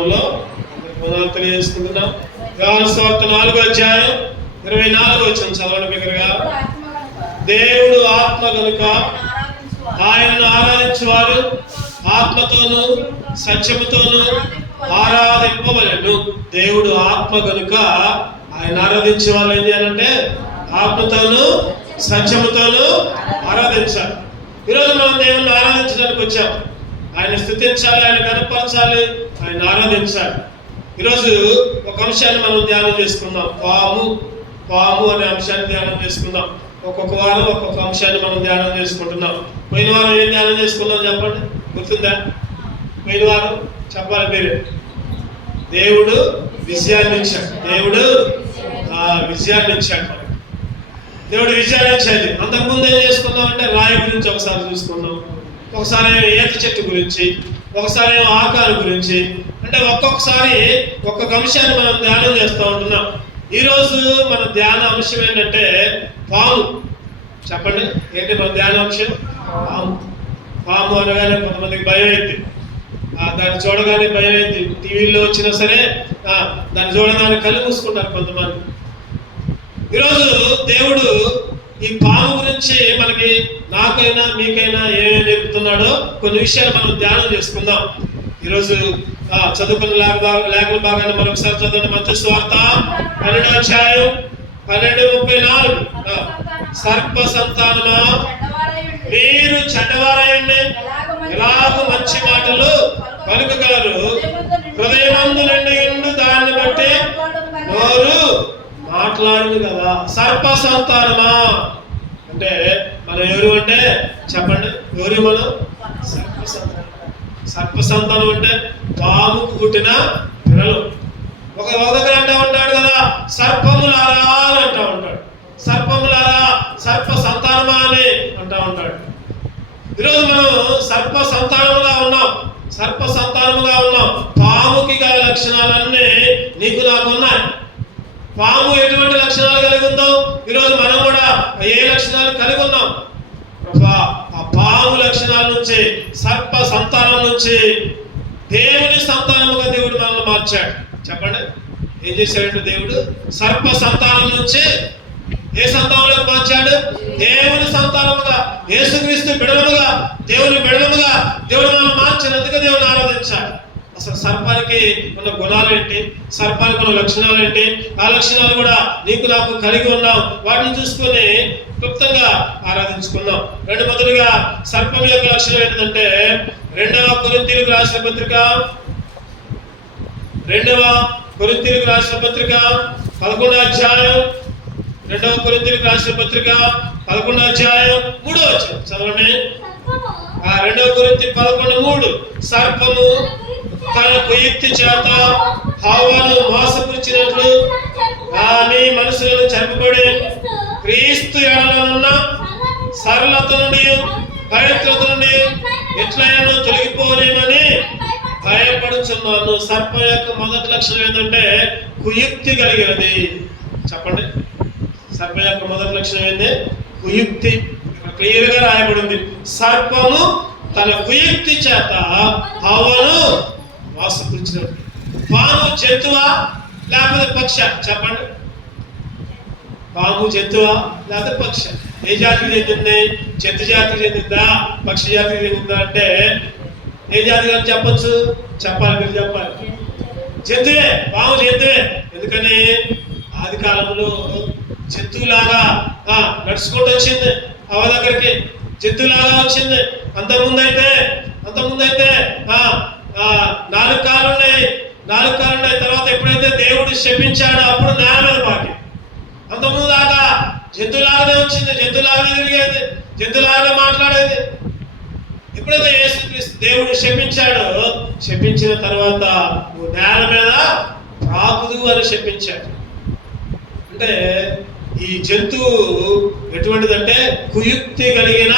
నామంలో వందనాలు తెలియజేసుకుంటున్నాం. యోహాను సువార్త 4:24 చదవండి బిగ్గరగా. దేవుడు ఆత్మ కనుక ఆయనను ఆరాధించువారు ఆత్మతోనూ సత్యముతోనూ ఆరాధింపవలెను. దేవుడు ఆత్మ కనుక ఆయన ఆరాధించే వాళ్ళు ఏం చేయాలంటే ఆత్మతోనూ సత్యముతోనూ ఆరాధించాలి. ఈరోజు మనం దేవుణ్ణి ఆరాధించడానికి వచ్చాం. ఆయన స్తుతించాలి, ఆయన కనపరచాలి, ఆయన ఆరాధించాలి. ఈరోజు ఒక అంశాన్ని మనం ధ్యానం చేసుకుందాం. పాము అనే అంశాన్ని ధ్యానం చేసుకుందాం. ఒక్కొక్క వారం ఒక్కొక్క అంశాన్ని మనం ధ్యానం చేసుకుంటున్నాం. పోయిన వారం ఏం ధ్యానం చేసుకుందాం చెప్పండి, గుర్తుందా? పోయిన వారం చెప్పాలి మీరే. దేవుడు విజయాన్ని ఇచ్చాడు. దేవుడు విజయాన్ని ఇచ్చాడు. దేవుడు విజయాన్ని ఇచ్చేది. అంతకుముందు ఏం చేసుకున్నాం అంటే రాయి గురించి ఒకసారి చూసుకున్నాం, ఒకసారి ఈత చెట్టు గురించి, ఒకసారి ఆకారం గురించి. అంటే ఒక్కొక్కసారి ఒక్కొక్క అంశాన్ని మనం ధ్యానం చేస్తూ ఉంటున్నాం. ఈరోజు మన ధ్యాన అంశం ఏంటంటే పాము. చెప్పండి, ఏంటి మన ధ్యాన అంశం? పాము అనగానే కొంతమందికి భయం అయింది, దాన్ని చూడగానే భయం అయింది. టీవీలో వచ్చినా సరే దాన్ని చూడగానే కళ్ళు మూసుకుంటారు కొంతమంది. ఈరోజు దేవుడు ఈ పాము గురించి మనకి, నాకైనా మీకైనా ఏమేమి నేర్పుతున్నాడో కొన్ని విషయాలు మనం ధ్యానం చేసుకుందాం. ఈరోజు చదువుకున్న లేఖల భాగాన్ని మరొకసారి చదవండి. మత్తయి సువార్త 12:34. సర్ప సంతానమా, మీరు చెడ్డవారైండి, ఎలాగూ మంచి మాటలు పలుకగలరు, హృదయమందు నిండి దాన్ని బట్టి నోరు మాట్లాడింది కదా. సర్ప సంతానమా అంటే మనం ఎవరు అంటే చెప్పండి, ఎవరు మనం? సర్ప సంతానం. సర్ప సంతానం అంటే పాముకు పుట్టిన పిల్లలు. ఒక దగ్గర అంటూ ఉంటాడు కదా, సర్పములారా అని అంటూ ఉంటాడు. సర్పములారా, సర్ప సంతానమా అని అంటూ ఉంటాడు. ఈరోజు మనం సర్ప సంతానముగా ఉన్నాం. సర్ప సంతానముగా ఉన్నాం. పాముకి గల లక్షణాలన్నీ నీకు నాకు ఉన్నాయి. పాము ఎటువంటి లక్షణాలు కలిగి ఉందో ఈరోజు మనం కూడా ఏ లక్షణాలు కలిగి ఉన్నాం. ఆ పాము లక్షణాల నుంచి, సర్ప సంతానం నుంచి దేవుని సంతానముగా దేవుడు మనల్ని మార్చాడు. చెప్పండి, ఏం చేశాడంటే దేవుడు సర్ప సంతానం నుంచి ఏ సంతానంలోకి మార్చాడు? దేవుని సంతానముగా, యేసుక్రీస్తు బిడలముగా, దేవుని బిడలముగా దేవుడు మనల్ని మార్చినందుకు దేవుని ఆరాధించాడు. అసలు సర్పానికి ఉన్న గుణాలు ఏంటి, సర్పానికి ఉన్న లక్షణాలు ఏంటి, ఆ లక్షణాలు కూడా నీకు నాకు కలిగి ఉన్నాం. వాటిని చూసుకొని క్లుప్తంగా ఆరాధించుకుందాం. మొదలుగా సర్పం యొక్క లక్షణం ఏంటంటే 2వ కొరింథీయులకు రాసిన పత్రిక 11వ అధ్యాయం 2వ కొరింథీయులకు రాసిన పత్రిక 11వ అధ్యాయం 3వ వచనం చదవండి. 2వ కొరింథీ 11:3. సర్పము తన కుయుక్తి చేత హవ్వను మోసపుచ్చినట్లు మీ మనసులను చంపబడి క్రీస్తు యేడనున్న సరళత నుండి పవిత్రత నుండి ఎట్లయినా తొలగిపోలేమని భయపడుచున్నాను. సర్పం యొక్క మొదటి లక్షణం ఏంటంటే కుయుక్తి కలిగినది. చెప్పండి, సర్పం యొక్క మొదటి లక్షణం ఏంటి? కుయుక్తి. క్లియర్ గా రాయబడింది. సర్పము తన కుయుక్తి చేత హవ్వను మోసపుచ్చినట్టు. పాము జంతువా లేకపోతే పక్ష? చెప్పండి, పాము జంతువా లేకపోతే పక్ష? ఏ జాతికి చెందింది? జంతు జాతికి చెందిందా, పక్షి జాతికి చెందిందా అంటే ఏ జాతికి అని చెప్పచ్చు? చెప్పాలి, మీరు చెప్పాలి. జంతువే, పాము జంతువే. ఎందుకని ఆది కాలంలో జంతువులాగా నడుచుకుంటూ వచ్చింది. అవ దగ్గరికి జంతువులాగా వచ్చింది. అంతకుముందైతే 4 కాళ్ళు ఉన్నాయి. తర్వాత ఎప్పుడైతే దేవుడు శపించాడో అప్పుడు నేల మీద పాకి. అంతకుముందు దాకా జంతువులాగానే వచ్చింది, జంతువులాగానే తిరిగేది, జంతువులాగానే మాట్లాడేది. ఎప్పుడైతే యేసుక్రీస్తు దేవుడు శపించిన తర్వాత నువ్వు నేల మీద రాకుదు అని శపించాడు. అంటే ఈ జంతువు ఎటువంటిదంటే కుయుక్తి కలిగిన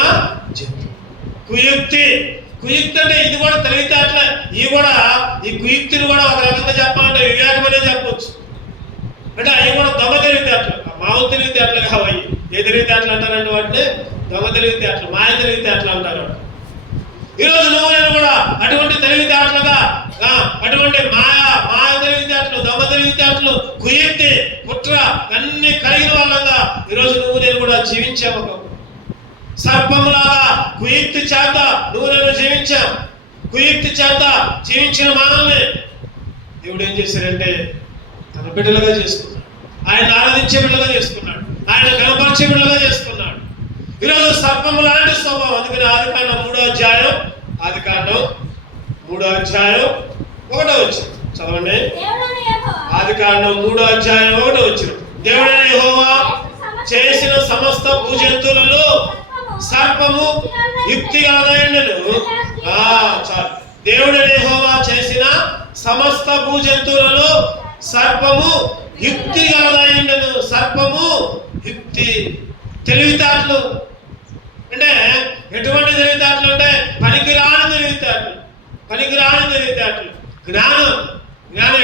జంతువు. కుయుక్తి అంటే ఇది కూడా తెలివితేటలే. ఈ కుయుక్తిని కూడా ఒక రకంగా చెప్పాలంటే వివేకమనే చెప్పొచ్చు. అంటే అవి కూడా దొంగ తెలివితేటలు, మామూలు తెలివితేటలు కావాలి. ఏ తెలివితేటలు అంటారంటే వాటిని దొంగ తెలివితేటలు, మాయ తెలివితేటలు అంటారు. ఈరోజు నువ్వు నేను కూడా అటువంటి తెలివితేటలుగా, అటువంటి మాయా తెలివితేటలు, కుయుక్తి, కుట్ర అన్ని కలిగిన వాళ్ళంగా ఈరోజు నువ్వు నేను కూడా జీవించాము. సర్పములాగా కుయుక్తి చేత నువ్వు నేను జీవించాం. కుయుక్తి చేత జీవించిన మనల్ని దేవుడు ఏం చేశాడంటే తన బిడ్డలుగా చేసుకున్నాడు. ఆయన ఆరాధించే బిడ్డలుగా చేసుకున్నాడు. ఆయన కనపరిచే బిడ్డలుగా చేసుకున్నాడు. ఈరోజు సర్పము లాంటి స్వభావం. అందుకని ఆదికాండం 3వ అధ్యాయం 1వ వచనం చదవండి. ఆదికాండం 3వ అధ్యాయం 1వ వచనం. దేవుడైన యెహోవా చేసిన సమస్త భూజంతువులలో సర్పము యుక్తిగలదైనను. చాలు. దేవుడైన యెహోవా చేసిన సమస్త భూజంతువులలో సర్పము యుక్తిగలదైనను. సర్పము యుక్తి, తెలివితేటలు. అంటే ఎటువంటి తెలివితేటలు అంటే పనికిరాని తెలివితేటలు. జ్ఞానం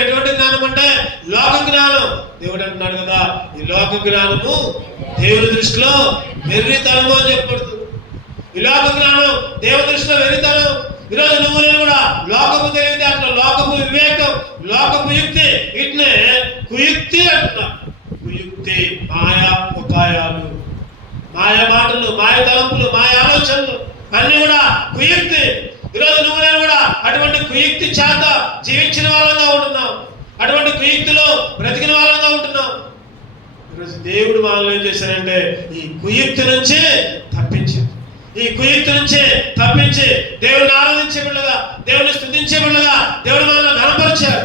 ఎటువంటి జ్ఞానం అంటే లోక జ్ఞానం. దేవుడు అంటున్నాడు కదా, ఈ లోక జ్ఞానము దేవుని దృష్టిలో వెర్రితనము అని చెప్పబడుతుంది. ఈ లోక జ్ఞానం దేవుని దృష్టిలో వెర్రితనం. ఈరోజు నువ్వు నేను కూడా లోకపు తెలివితేటలు, లోకపు వివేకం, లోకపు యుక్తి, వీటినే కుయుక్తి అంటున్నా. కుయుక్తి, మాయా ఉపాయాలు, మాయ మాటలు, మాయ తలంపులు, మాయ ఆలోచనలు అన్ని కూడా కుయుక్తి. ఈరోజు నువ్వు నేను కూడా అటువంటి కుయుక్తి చేత జీవించిన వాళ్ళంగా ఉంటున్నాం. అటువంటి కుయుక్తిలో బ్రతికిన వాళ్ళంగా ఉంటున్నాం. ఈరోజు దేవుడు మనల్ని ఏం చేశాడంటే ఈ కుయుక్తి నుంచి తప్పించి దేవుని ఆరాధించే బిడ్డగా, దేవుని స్తుతించే బిడ్డగా దేవుడు మనల్ని కనపరిచాడు.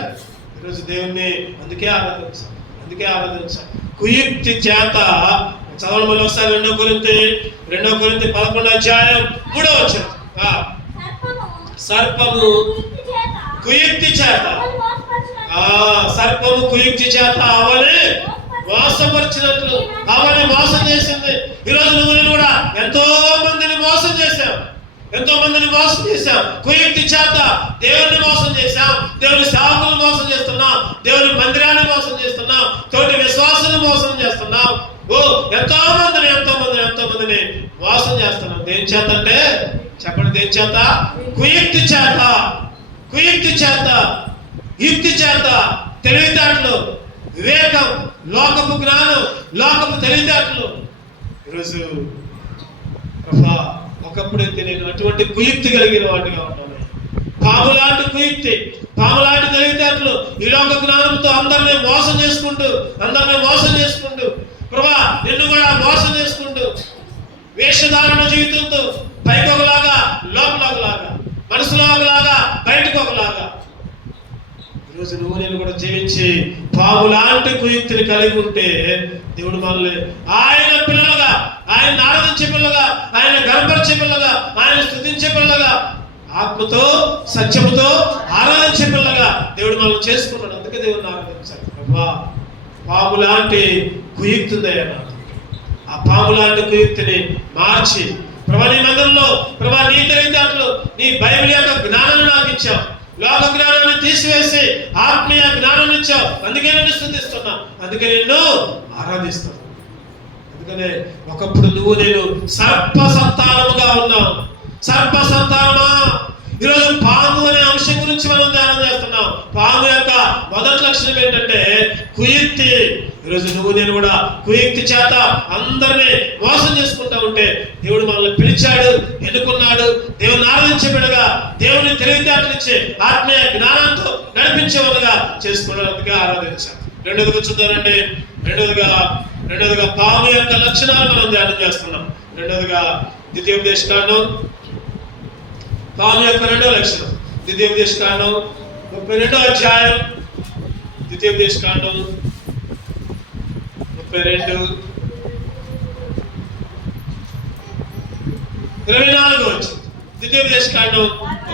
ఈరోజు దేవుణ్ణి అందుకే ఆరాధించాలి. కుయుక్తి చేత చదవడం వల్ల ఒకసారి 2 కొరింథీ 11వ అధ్యాయం 3వ వచనం. సర్పము కుయుక్తి చేత అవని మోసపరిచినట్లు అవని మోసం చేసింది. ఈరోజు నువ్వు నేను కూడా ఎంతో మందిని మోసం చేశాం. కుయుక్తి చేత దేవుని మోసం చేశాం. దేవుని సేవకులను మోసం చేస్తున్నాం. దేవుని మందిరాన్ని మోసం చేస్తున్నాం. తోటి విశ్వాసాన్ని మోసం చేస్తున్నాం. ఎంతో మందిని మోసం చేస్తున్నాం. దేని చేత అంటే చెప్పండి, దేని చేత? కుయుక్తి చేత, యుక్తి చేత, తెలివితేటలు, వివేకం, లోకపు జ్ఞానం, లోకపు తెలివితేటలు. ఈరోజు ప్రభా ఒకప్పుడైతే నేను అటువంటి కుయుక్తి కలిగిన వాటిగా ఉన్నాను. పాము లాంటి కుయుక్తి, పాము లాంటి తెలివితేటలు, ఈ లోక జ్ఞానంతో అందరినీ మోసం చేసుకుంటూ ప్రభా నిన్ను కూడా మోసం చేసుకుంటూ వేషధారణ జీవితంతో పైకి ఒకలాగా లోపల ఒకలాగా, మనసులో ఒకలాగా బయటకు ఒకలాగా ఈరోజు నువ్వు నేను కూడా జీవించి పాము లాంటి కుయుక్తిని కలిగి ఉంటే దేవుడు మనల్ని ఆయన పిల్లలుగా, ఆయన ఆరాధించే పిల్లగా, ఆయన గర్భపరిచే పిల్లగా, ఆయన స్తుతించే పిల్లగా, ఆత్మతో సత్యముతో ఆరాధించే పిల్లగా దేవుడు మనల్ని చేసుకున్నాడు. అందుకే దేవుడిని ఆరాధించాలి. ప్రభా పాము లాంటి కుయుక్తి ఉందయ్యా, ఆ పాము లాంటి కుయుక్తిని మార్చి ప్రభా నీ మందిరంలో ప్రభా నీ తెలివితేటలు, నీ బైబిల్ యొక్క జ్ఞానాన్ని నాకు ఇచ్చావు. లోక జ్ఞానాన్ని తీసివేసి ఆత్మీయ జ్ఞానాన్ని ఇచ్చావు. అందుకే నిన్ను స్తుతిస్తున్నా, అందుకే నిన్ను ఆరాధిస్తాను. అందుకనే ఒకప్పుడు నువ్వు నేను సర్ప సంతానముగా ఉన్నావు. సర్ప సంతానమా, ఈరోజు పాము అనే అంశం గురించి మనం ధ్యానం చేస్తున్నాం. పాము యొక్క మొదటి లక్షణం ఏంటంటే కుయుక్తి. ఈరోజు నువ్వు నేను కూడా కుయుక్తి చేత అందరినీ మోసం చేసుకుంటా ఉంటే దేవుడు మనల్ని పిలిచాడు, ఎన్నుకున్నాడు. దేవుని ఆరాధించే బిడ్డగా, దేవుని తెలివితేటలు ఇచ్చే ఆత్మీయ జ్ఞానంతో నడిపించేవాళ్ళుగా చేసుకోవడానికి ఆరాధించాలి. రెండోదిగా చూద్దామండి. రెండోదిగా పాము యొక్క లక్షణాలు మనం ధ్యానం చేస్తున్నాం. రెండోదిగా ద్వితీయోపదేశకాండం, పాము యొక్క రెండో లక్షణం. ద్వితీయోపదేశకాండం 32వ అధ్యాయం, ద్వితీయోపదేశకాండం 32:24 వచ్చింది. ద్వితీయోపదేశకాండం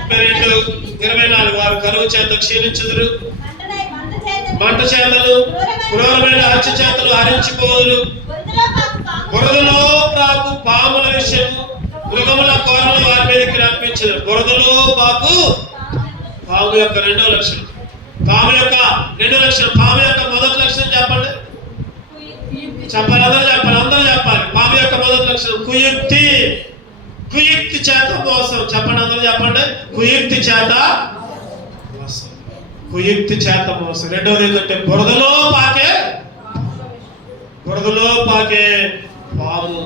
32:24 వారు కరువు చేత క్షీణించుదురు, మంట చేతలు, క్రూరమైన హత్య చేతలు హరించిపోదురు. బురదలో ప్రాకు పాముల విషయము, మృగముల కోరలు వారి మీదకి రప్పించదు. బురదలో పాకు పాము యొక్క రెండో లక్షణం. పాము యొక్క మొదటి లక్షణం చెప్పండి. అందరూ చెప్పాలి. పాము యొక్క మొదటి లక్షణం కుయుక్తి చేత మోసం. అందరూ చెప్పండి. కుయుక్తి చేత మోసం. కుయుక్తి చేత మోసం. రెండవది ఏంటంటే బురదలో పాకే పాము.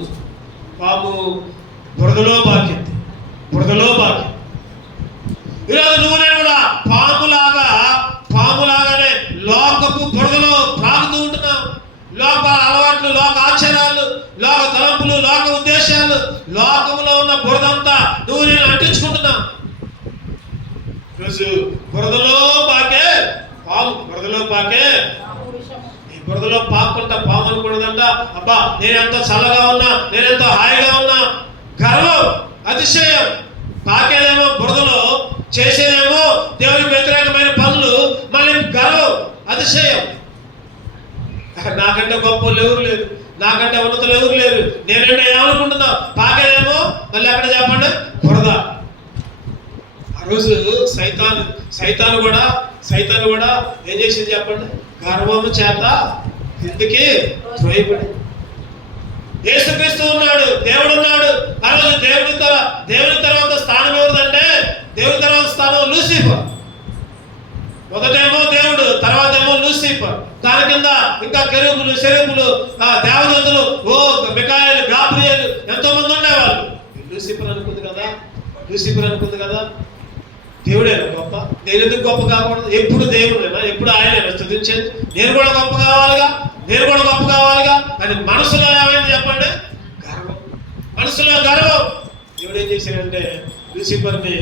బురదలో పాకింది. ఈరోజు నువ్వు నేను కూడా పాములాగానే లోకపు బురదలో పాకుతూ ఉంటున్నావు. లోక అలవాట్లు, లోక ఆచారాలు, లోక తలంపులు, లోక ఉద్దేశాలు, లోకంలో ఉన్న బురదంతా నువ్వు నేను అంటించుకుంటున్నావు. ఈరోజు బురదలో పాకే ఈ బురదలో పాకుంటా పాము అనుకున్నదంట. అబ్బా నేనెంతో చల్లగా ఉన్నా, నేనెంతో హాయిగా ఉన్నా. గర్వం, అతిశయం. పాకేదేమో బురదలో, చేసేదేమో దేవునికి వ్యతిరేకమైన పనులు. మళ్ళీ గర్వం, అతిశయం. నాకంటే గొప్ప ఎవరు లేరు, నాకంటే ఉన్నతులు ఎవరు లేరు, నేనంటే ఏమనుకుంటున్నావు. పాకేదేమో మళ్ళీ అక్కడ చెప్పండి బురద. ఆ రోజు సైతాను కూడా ఏం చేసింది చెప్పండి? గర్వము చేత కిందికి త్రోయబడి. యేసుక్రీస్తు ఉన్నాడు, దేవుడు ఉన్నాడు. ఆ రోజు దేవుని తర్వాత స్థానం ఎవరిదంటే, దేవుని తర్వాత స్థానం లూసిఫర్. మొదటేమో దేవుడు, తర్వాత ఏమో లూసిఫర్. దాని కింద ఇంకా కెరూబులు, సెరూబులు, దేవదూతలు, మికాయేలు, గాబ్రియేలు ఎంతో మంది ఉండేవాళ్ళు. లూసిఫర్ అనుకుంది కదా దేవుడేనా గొప్ప? నేను ఎందుకు గొప్ప కాకూడదు? ఎప్పుడు దేవుడేనా, ఎప్పుడు ఆయనేనా స్తుతించేది? నేను కూడా గొప్ప కావాలిగా అని మనసులో ఏమైంది చెప్పండి? గర్వం. మనసులో గర్వం. దేవుడు ఏం చేశాడంటే లూసిఫర్ని,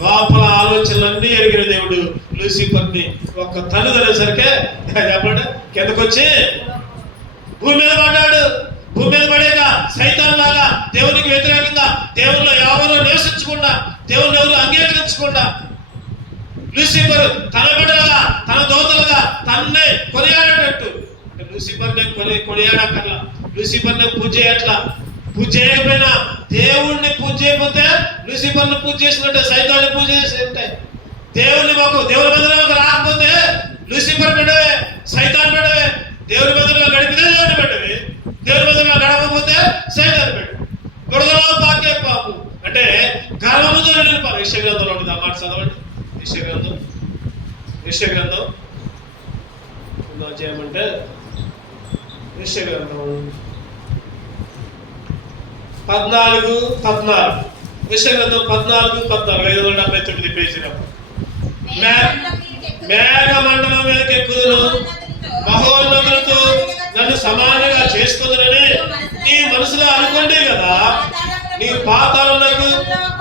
లోపల ఆలోచనలన్నీ ఎరిగిన దేవుడు లూసిఫర్ని ఒక్క తనేసరికే చెప్పండి కిందకొచ్చి భూమి మీద పడ్డాడు. భూమి మీద పడేక సైతాన్ లాగా దేవునికి వ్యతిరేకంగా, దేవుళ్ళు ఎవరు నివసించకుండా, దేవుళ్ళు ఎవరు అంగీకరించకుండా లూసిఫర్ తన బిడ్డలుగా, తన దోతలుగా తన్నే కొనియాడేటట్టు. అంటే లూసిఫర్నే కొనియాడక్కర్లా, లూసిఫర్నే పూజ చేయట్లా. పూజ చేయకపోయినా దేవుణ్ణి పూజ చేయకపోతే లూసిఫర్ని పూజ చేసినట్టే, సైతాన్ని పూజ చేసినట్టే. దేవుని మందిరంలోకి రాకపోతే లూసిఫర్ బిడ్డవే, సైతాన్ బిడ్డవే. దేవుని మందిరంలో గడిపితే దేవుని బిడ్డవే, దేవుని మందిరంలో గడపకపోతే సైతాన్ బిడ్డ. బురదలో పాకే పాపు అంటే గర్వముతో నింపారు. యెషయా గ్రంథంలో ఉంటుంది ఆ మాట చదవండి. యెషయా గ్రంథం చేయమంటే యెషయా గ్రంథం 14 యెషయా గ్రంథం 14 579 పేజీలో మేఘమండలం మీదకి ఎక్కుదును, మహోన్నతులతో నన్ను సమానంగా చేసుకుందునని నీ మనసులో అనుకోండి కదా. నీ పాతాళమునకు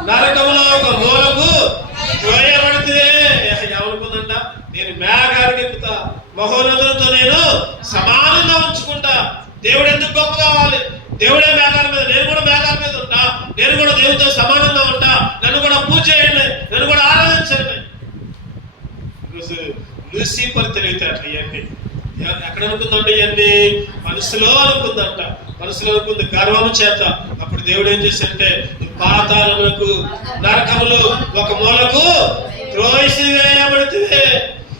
నరకములో ఒక మూలకు త్రోయబడితే ఏమనుకుందంట? నేను మేఘానికి ఎక్కుతా, మహోన్నతులతో నేను సమానంగా ఉంచుకుంటా. దేవుడు ఎందుకు గొప్ప కావాలి? దేవుడే మేఘాల మీద, నేను కూడా మేఘాల మీద ఉంటా, నేను కూడా దేవుడితో సమానంగా ఉంటా. నన్ను కూడా పూజ చేయండి, నన్ను కూడా ఆరాధించండి. లూసిఫర్ తెలివితేటలు ఇవన్నీ ఎక్కడ అనుకుందంటే, ఇవన్నీ మనసులో అనుకుందంట. మనసులో అనుకుంది గర్వము చేత. అప్పుడు దేవుడు ఏం చేశాడంటే పాతాళములకు, నరకములు ఒక మూలకు త్రోసివేయబడితే.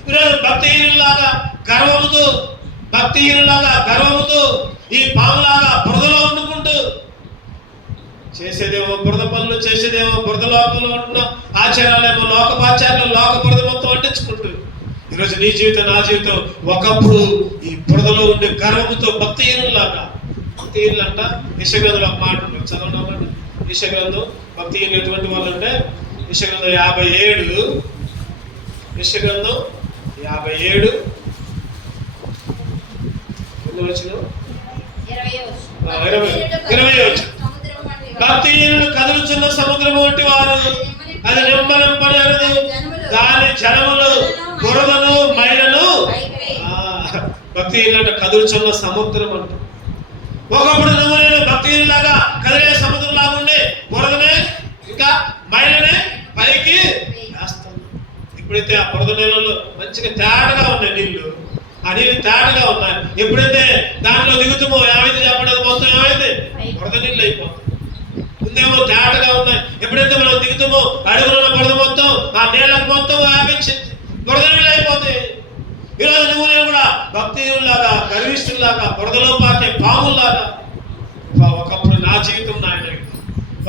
ఈరోజు భక్తిహీనులాగా గర్వముతో ఈ పాములాగా బురదలో వండుకుంటూ చేసేదేమో బురద పనులు, చేసేదేమో బురద లోకంలో ఉంటున్న ఆచారాలేమో లోకపాచారాలు, లోక బురద మొత్తం అంటించుకుంటూ ఈరోజు నీ జీవితం, నా జీవితం ఒకప్పుడు ఈ బురదలో ఉండే గర్వముతో భక్తిహీనులంట. యెషయా గ్రంథంలో ఒక మాట ఉంటుంది, చదవడం. యెషయా గ్రంథం భక్తిహీనులు ఎటువంటి వాళ్ళు అంటే, యెషయా గ్రంథం 57 20 భక్తిహీనులు కదులుచున్న సముద్రము వంటి వారు, అది నింపనదు. దాని జలములు బురదను మైలను. భక్తిహీనులు అంటే కదులుచున్న సముద్రం అంట. ఒకప్పుడు నువ్వు నేను భక్తిహీనులాగా కదిలే సముద్రంలాగా ఉండి బురదనే ఇంకా మైలనే పైకి వేస్తాను. ఎప్పుడైతే ఆ బురద నీళ్ళలో మంచిగా తేటగా ఉన్నాయి నీళ్లు, ఆ నీళ్ళు తేటగా ఉన్నాయి. ఎప్పుడైతే దాంట్లో దిగుతామో ఏమైంది చెప్పండి? మొత్తం ఏమైంది? బురద నీళ్ళు అయిపోతుంది. ముందేమో తేటగా ఉన్నాయి. ఎప్పుడైతే మనం దిగుతామో అడుగులో బురద మొత్తం ఆ నీళ్ళకు మొత్తం వ్యాపించింది, బురద నీళ్ళు అయిపోతాయి. ఈరోజు నువ్వు నేను కూడా భక్తిలాగా, గర్విష్ఠుల్లాగా, బురదలో పాకే పాముల్లాగా. ఒకప్పుడు నా జీవితం నాయన,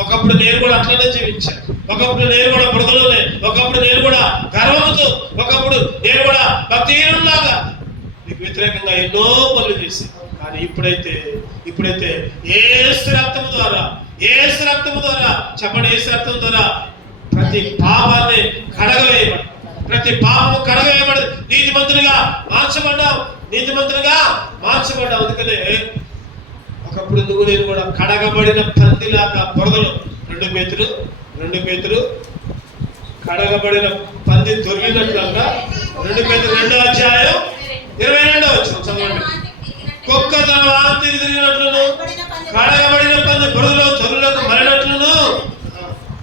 ఒకప్పుడు నేను కూడా అట్లనే జీవించాను. ఒకప్పుడు నేను కూడా బురదలోనే, ఒకప్పుడు నేను కూడా గర్వముతో, ఒకప్పుడు నేను కూడా భక్తిహీనులాగా నీకు వ్యతిరేకంగా ఎన్నో పనులు చేశాను. కానీ ఇప్పుడైతే యేసు రక్తము ద్వారా చెప్పండి, యేసు రక్తం ద్వారా ప్రతి పాపాన్ని కడగవేయబడి, ప్రతి పాపము కడగవేయబడి నీతిమంతునిగా మార్చబడ్డావు. అందుకనే ఒకప్పుడు నువ్వు నేను కూడా కడగబడిన పందిలాగా బురదలో, 2 పేతురు కడగబడిన పంది దొరికినట్లంట. 2 పేతురు 2వ అధ్యాయం 22వ వచనం చదవండి. కుక్క తన వాంతికి తిరిగినట్లును, కడగబడిన పంది బురదలో తొర్రులకు మరినట్లును,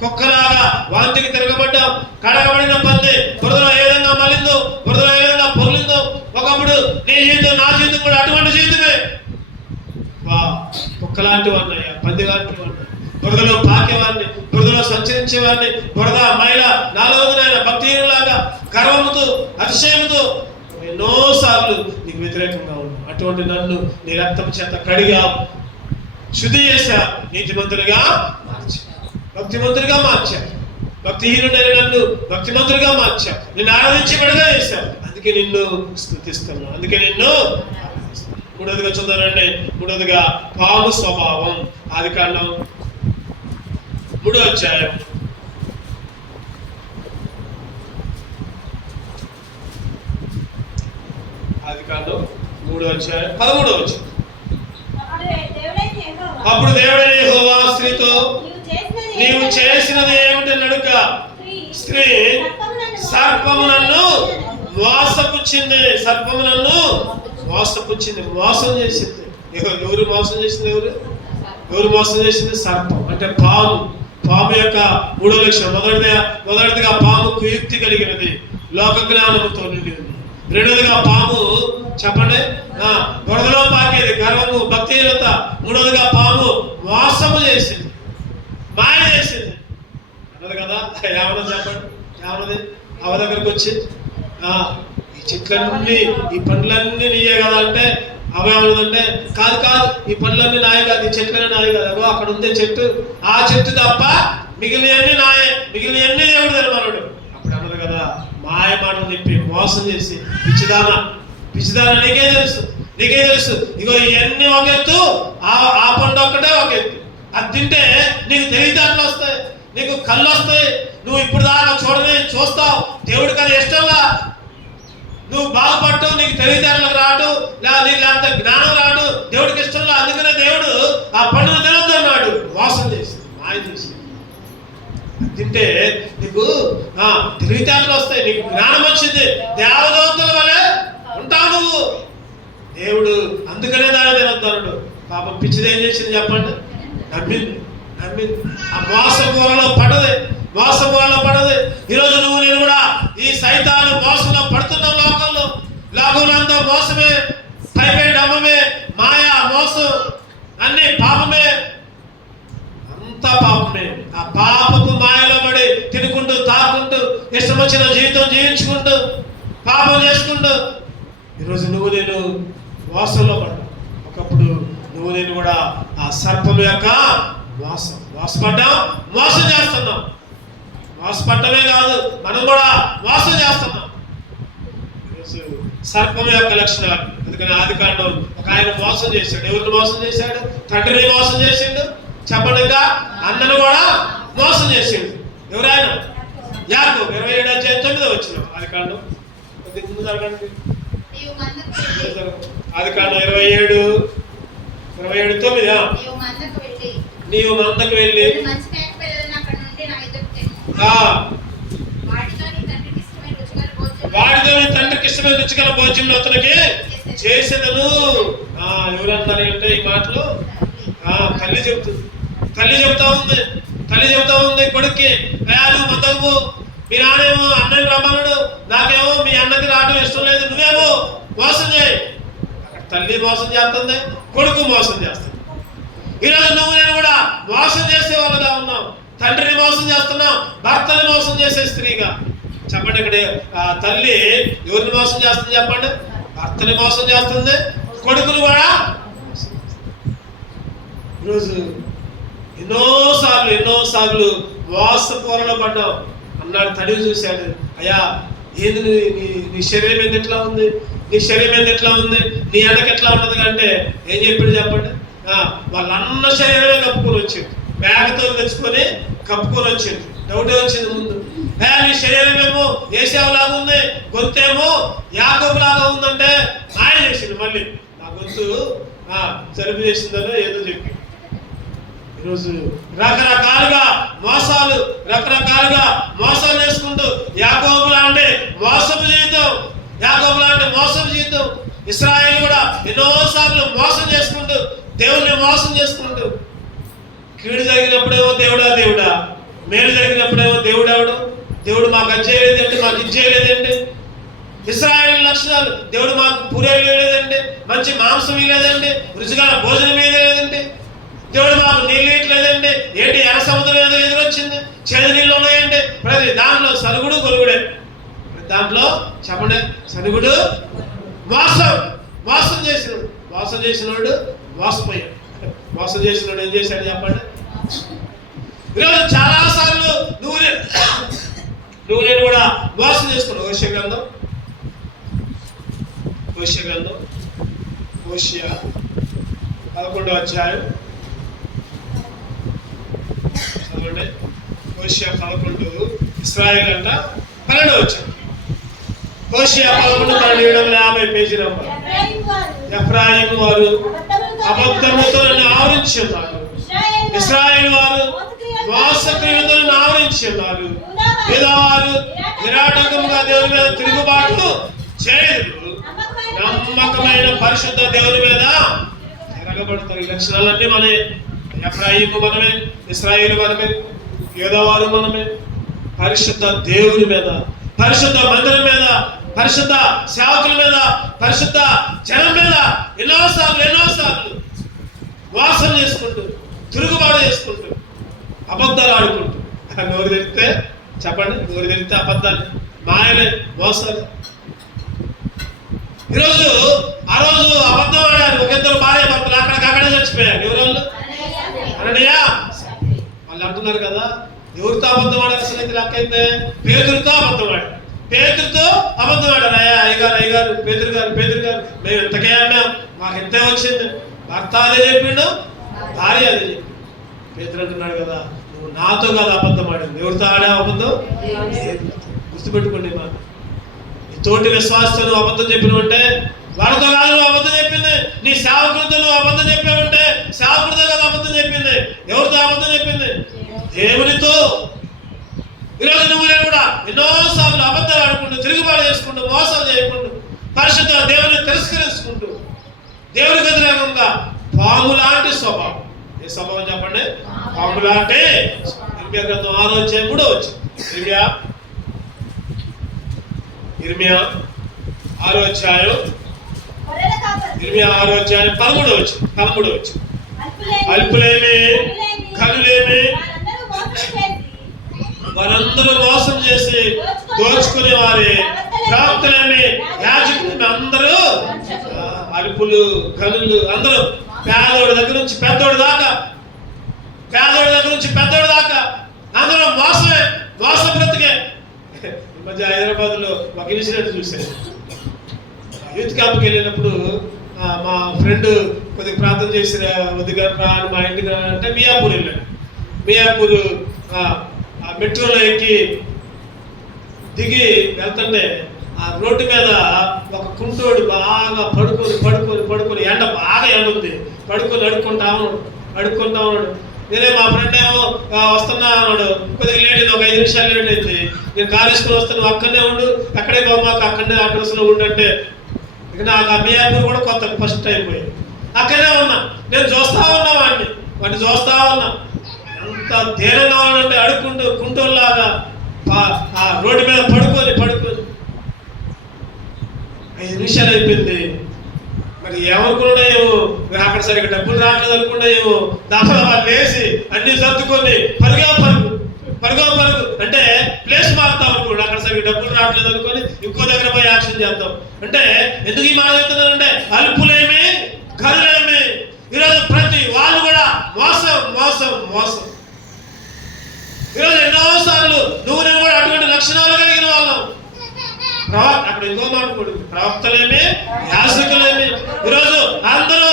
కుక్కలాగా వాంతికి తిరగబడ్డాం. కడగబడిన పంది బురదలో ఏ విధంగా మలిందో, బురదలో ఏ విధంగా పొర్లిందో, ఒకప్పుడు నీ జీవితం నా జీవితం కూడా అటువంటి జీవితమే. కుక్క లాంటి వాడినయ్యా, పంది లాంటి వాడిని, బురదలో పాకేవాడిని, బురదలో సంచరించేవాడిని, బురద మైల నాలుగునైనా భక్తిహీనులాగా గర్వముతో అతిశయముతో ఎన్నోసార్లు నీకు వ్యతిరేకంగా ఉన్నావు. అటువంటి నన్ను నీ రక్తం చేత కడిగా శుద్ధి చేశా, నీతిమంతులుగా మార్చా, భక్తిమంతులుగా మార్చా. భక్తిహీనుడైన నన్ను భక్తిమంతులుగా మార్చా, నిన్ను ఆరాధించి విడుదల చేశావు. అందుకే నిన్ను స్తుతిస్తున్నాను, అందుకే నిన్ను. మూడవదిగా చూద్దానండి. మూడవదిగా పాము స్వభావం. ఆదికాండం 3వ అధ్యాయం 13వ వచనం. అప్పుడు దేవుడైన యెహోవా స్త్రీతో, నీవు చేసినది ఏమిటని అడుగగా, స్త్రీ సర్పము నన్ను మోసపుచ్చింది, మోసం చేసింది. ఎవరు మోసం చేసింది? ఎవరు మోసం చేసింది? సర్పం అంటే పాము. పాము యొక్క 3వ లక్షణం. మొదటిదిగా పాము కుయుక్తి కలిగినది, లోక జ్ఞానముతో నిండినది. 2వదిగా పాము చెప్పండి బురదలో పాకేది, గర్వము, భక్తిహీనత. 3వదిగా పాము మోసము చేసింది, మాయ చేసింది అన్నది కదా. ఏమన్నా చెప్పండి, ఏమన్నది? అవ దగ్గరకు వచ్చి ఈ చెట్లన్నీ, ఈ పండ్లన్నీ నీయే కదా అంటే, అవేమన్నదంటే కాదు, ఈ పండ్లన్నీ నాయ కాదు, ఈ చెట్లన్నీ నాయ కాదు, అక్కడ ఉందే చెట్టు, ఆ చెట్టు తప్ప మిగిలినవన్నీ నాయే, మిగిలినవన్నీ దేవుడు తెలమన్నాడు. అప్పుడు అన్నది కదా, మాయ మాటలు చెప్పి మోసం చేసి, పిచ్చిదానా నీకే తెలుసు, ఇగో ఇవన్నీ ఒక ఎత్తు, ఆ పండు ఒక్కటే ఒక ఎత్తు, అది తింటే నీకు తెలివితేటలు వస్తాయి, నీకు కళ్ళు వస్తాయి, నువ్వు ఇప్పుడు దాకా చూస్తావు, దేవుడికి అది ఇష్టంలా, నువ్వు బాగుపడటం, నీకు తెలివితేటలకు రావటం, లేకపోతే జ్ఞానం రావటం దేవుడికి ఇష్టంలా. అందుకనే దేవుడు ఆ పండుగ తినొద్దు అన్నాడు. మోసం చేసి, మాయ చేసి తింటే నీకు తెలివితేటలు వస్తాయి, నీకు జ్ఞానం వచ్చింది, దేవదూతల వలె ఉంటావు నువ్వు. దేవుడు అందుకనే దాన్ని తినొద్దు అన్నాడు. పాపం పిచ్చిది ఏం చేసింది చెప్పండి? నమ్మింది. ఆ మోసపూరలో పడదు. ఈరోజు నువ్వు నేను కూడా ఈ సైతాను మోసంలో పడుతున్నాం. లోకంలో అంతా మోసమే, పైపై డమ్మమే, మాయా, మోసం, అన్ని పాపమే, అంతా పాపమే. ఆ పాపపు మాయలో పడి తినుకుంటూ, తాకుంటూ, ఇష్టం వచ్చిన జీవితం జీవించుకుంటూ, పాపం చేసుకుంటూ ఈరోజు నువ్వు నేను మోసంలో పడ్డా. ఒకప్పుడు నువ్వు నేను కూడా ఆ సర్పం యొక్క మోసపడ్డాం, మోసం చేస్తున్నాం. మోసపడ్డమే కాదు, మనం కూడా మోసం చేస్తున్నాం. సర్పం యొక్క లక్షణాలు. అందుకని ఆదికాండం ఒక ఆయన మోసం చేశాడు. ఎవరిని మోసం చేశాడు? తండ్రిని మోసం చేసిండు. చెప్పండిగా అన్నను కూడా మోసం చేసిండు. ఎవరైనా? యాకోబు. 27వ అధ్యాయం 9వ వచనం. ఆదికాండం ముందు జరగండి. ఆదికాండం 27:9. నీవు మందకు వెళ్ళి వాడితో నీ తండ్రికి ఇష్టమైన రుచిగల భోజనం అతనికి చేసేదను. ఎవరంటారు అంటే ఈ మాటలు తల్లి చెప్తా ఉంది కొడుక్కి, నువ్వు మందకు, మీ నాన్నేమో అన్నని రమ్మన్నాడు, నాకేమో మీ అన్నకి రావడం ఇష్టం లేదు, నువ్వేమో మోసం చేయి. అక్కడ తల్లి మోసం చేస్తుంది, కొడుకు మోసం చేస్తుంది. ఈరోజు నువ్వు నేను కూడా మోసం చేసే వాళ్ళగా ఉన్నాం. తండ్రిని మోసం చేస్తున్నాం, భర్తని మోసం చేసే స్త్రీగా. చెప్పండి, ఇక్కడ తల్లి ఎవరిని మోసం చేస్తుంది చెప్పండి? భర్తని మోసం చేస్తుంది, కొడుకుని కూడా. ఈరోజు ఎన్నోసార్లు మోసపోరలో పడ్డావు అన్నాడు. తడివి చూశాడు. అయ్యా ఏంది నీ శరీరం మీద ఎట్లా ఉంది, నీ శరీరం మీద ఎట్లా ఉంది, నీ వెనక ఎట్లా ఉన్నది అంటే ఏం చెప్పాడు చెప్పండి. వాళ్ళన్న శరీరమే కప్పుకొని వచ్చింది, మేకతో తెచ్చుకొని కప్పుకొని వచ్చింది. డౌటే వచ్చింది ముందు. నీ శరీరం ఏమో ఏసేవలాగా ఉంది, గొంతేమో యాకోబులాగా ఉందంటే ఆయన చేసింది. మళ్ళీ నా గొంతు జలుబు చేసిందని ఏదో చెప్పి ఈరోజు రకరకాలుగా మోసాలు చేసుకుంటూ యాకోబు లాంటి మోసపు జీవితం ఇశ్రాయేలు కూడా ఎన్నోసార్లు మోసం చేసుకుంటూ దేవుణ్ణి మోసం చేసుకుంటూ కీడు జరిగినప్పుడేమో దేవుడా, మేలు జరిగినప్పుడేమో దేవుడు మాకు అది చేయలేదండి, మాకు ఇది చేయలేదండి. ఇశ్రాయేలు లక్షణాలు, దేవుడు మాకు పూరేలు లేదండి, మంచి మాంసం ఇవ్వలేదండి, రుచిగా భోజనం ఇవ్వలేదండి, దేవుడు మాకు నీళ్ళు ఇట్లేదండి, ఏంటి ఎర్ర సముద్రం ఏదో ఎదురొచ్చింది, చేదు నీళ్ళు ఉన్నాయండి. ప్రతి దాంట్లో సరుగుడు గొలుగుడే, దాంట్లో చెప్పండి సరుగుడు మోసం చేసినోడు మోసపోయాడు. మోసం చేసినోడు ఏం చేశాడు చెప్పండి. ఈరోజు చాలా సార్లు నువ్వు నేను కూడా మోసం చేసుకున్నావు. హోషేయ గ్రంథం 11వ అధ్యాయం చదవండి. హోషేయ 11 ఇశ్రాయేలు అంట 12వ అధ్యాయం. హోషేయ 11:50 పేజీ నంబర్. ఎఫ్రాయిము వారు అబద్ధముతో నన్ను ఆవరించి ఉన్నారు, ఇశ్రాయేలు వారు మోసక్రియలతో నన్ను ఆవరించి ఉన్నారు, యూదా వారు నిరాటంకముగా దేవుని మీద తిరుగుబాటు చేయరు, నమ్మకమైన పరిశుద్ధ దేవుని మీద తిరగబడతారు. ఈ లక్షణాలన్నీ మనమే. ఎఫ్రాయిము మనమే, ఇశ్రాయేలు మనమే, యూదా వారు మనమే. పరిశుద్ధ దేవుని మీద, పరిశుద్ధ మందిరం మీద, పరిశుద్ధ సేవకుల మీద, పరిశుద్ధ జనం మీద ఎన్నోసార్లు మోసం చేసుకుంటూ, తిరుగుబాటు చేసుకుంటూ, అబద్ధాలు ఆడుకుంటూ. నోరు తెరిస్తే చెప్పండి, నోరు తెరిస్తే అబద్ధాలు, మాయలే, మోసాలు. ఆ రోజు అబద్ధం ఆడారు. ఒక ఇద్దరు భార్య భర్తలు అక్కడే చచ్చిపోయారు. ఎవరు? అననీయ. వాళ్ళు అంటున్నారు కదా, ఎవరితో అబద్ధం ఆడారు అసలు అయితే లెక్క అయితే? పేతురుతో అబద్ధం ఆడారు. అయ్యగారు పేతురు గారు మేము ఎంతకే అన్నాం, మాకు ఎంతే వచ్చింది. భర్త అదే చెప్పిండు, భార్య అదే చెప్పిండు. పేతురు అంటున్నాడు కదా, నువ్వు నాతో కాదు అబద్ధం ఆడింది, ఎవరితో ఆడా అబద్ధం? గుర్తుపెట్టుకోండి. మాట నీ తోటి విశ్వాసతో నువ్వు అబద్ధం చెప్పినవంటే వాళ్ళతో కాదు నువ్వు అబద్ధం చెప్పింది. నీ సేవకులతో నువ్వు అబద్ధం చెప్పావంటే సేవకుడితో కాదు అబద్ధం చెప్పింది. ఎవరితో అబద్ధం చెప్పింది? దేవునితో. ఈరోజు నువ్వు నేను కూడా ఎన్నోసార్లు అబద్ధాలు ఆడుకుంటూ, తిరుగుబాటు చేసుకుంటూ, మోసాలు చేయకుండా, పరిశుద్ధ దేవుని తిరస్కరించుకుంటూ, దేవునికి వ్యతిరేకంగా పాము లాంటి స్వభావం. ఏ స్వభావం చెప్పండి? పాము లాంటి. ఇర్మియా గ్రంథం 6వ అధ్యాయం 3వ వచనం. ఇర్మియా 6వ అధ్యాయం 13వ వచనం. అల్పులేమి కనులేమి వారందరూ మోసం చేసి దోచుకునే వారి ప్రవక్తలేమి యాజకులేమి అందరూ అల్పులు కనులు అందరూ పేదోడి దగ్గర నుంచి పెద్దోడి దాకా అందరూ మోస బ్రతికే. ఈ మధ్య హైదరాబాద్ లో ఒక ఇన్సిడెంట్ చూశాను. యూత్ క్యాంప్కి వెళ్ళినప్పుడు మా ఫ్రెండ్ కొద్దిగా ప్రార్థన చేసి వద్దుగా రాను మా ఇంటికి అంటే మియాపూర్ వెళ్ళాను. మియాపూర్ మెట్రోలో ఎక్కి దిగి వెళ్తుంటే ఆ రోడ్డు మీద ఒక కుంటోడు బాగా పడుకొని ఎండ బాగా ఎండ ఉంది, పడుకొని అడుక్కుంటా ఉన్నాడు. నేనే మా ఫ్రెండ్ ఏమో వస్తున్నా అన్నాడు. కొద్దిగా లేట్ అయింది, ఒక 5 నిమిషాలు లేట్ అయింది. నేను కారు వేసుకుని వస్తాను, అక్కడనే ఉండు, అక్కడే మాకు అక్కడనే అడ్రస్లో ఉండంటే ఇక నాకు ఆ మియాపూర్ కూడా కొత్త ఫస్ట్ టైం పోయి అక్కడనే ఉన్నా. నేను చూస్తా ఉన్నా వాడిని చూస్తా ఉన్నా. ఎంత ధైర్యంగా ఉన్నాడంటే అడుక్కుంటూ కుంటోల్లాగా ఆ రోడ్డు మీద పడుకొని 5 నిమిషాలు అయిపోయింది. మరి ఏమనుకున్నా ఏమో, అక్కడ సరిగ్గా డబ్బులు రావట్లేదు అనుకున్నా ఏమో, దాంట్లో వాళ్ళు వేసి అన్ని సర్దుకొని పరుగు అంటే ప్లేస్ మారుతాం అనుకోండి. అక్కడ సరిగ్గా డబ్బులు రావట్లేదు అనుకొని ఇంకో దగ్గర పోయి యాక్షన్ చేద్దాం అంటే. ఎందుకు ఈ మాట చెప్తున్నానంటే అల్పులేమి కనులేమి. ఈరోజు ప్రతి వాళ్ళు కూడా మోసం. ఈరోజు ఎన్నోసార్లు నువ్వు నేను కూడా అటువంటి లక్షణాలు కలిగిన వాళ్ళం. అక్కడ ఇంకో మాట కూడా, ప్రవక్తలేమి యాజకులేమి. ఈరోజు అందరూ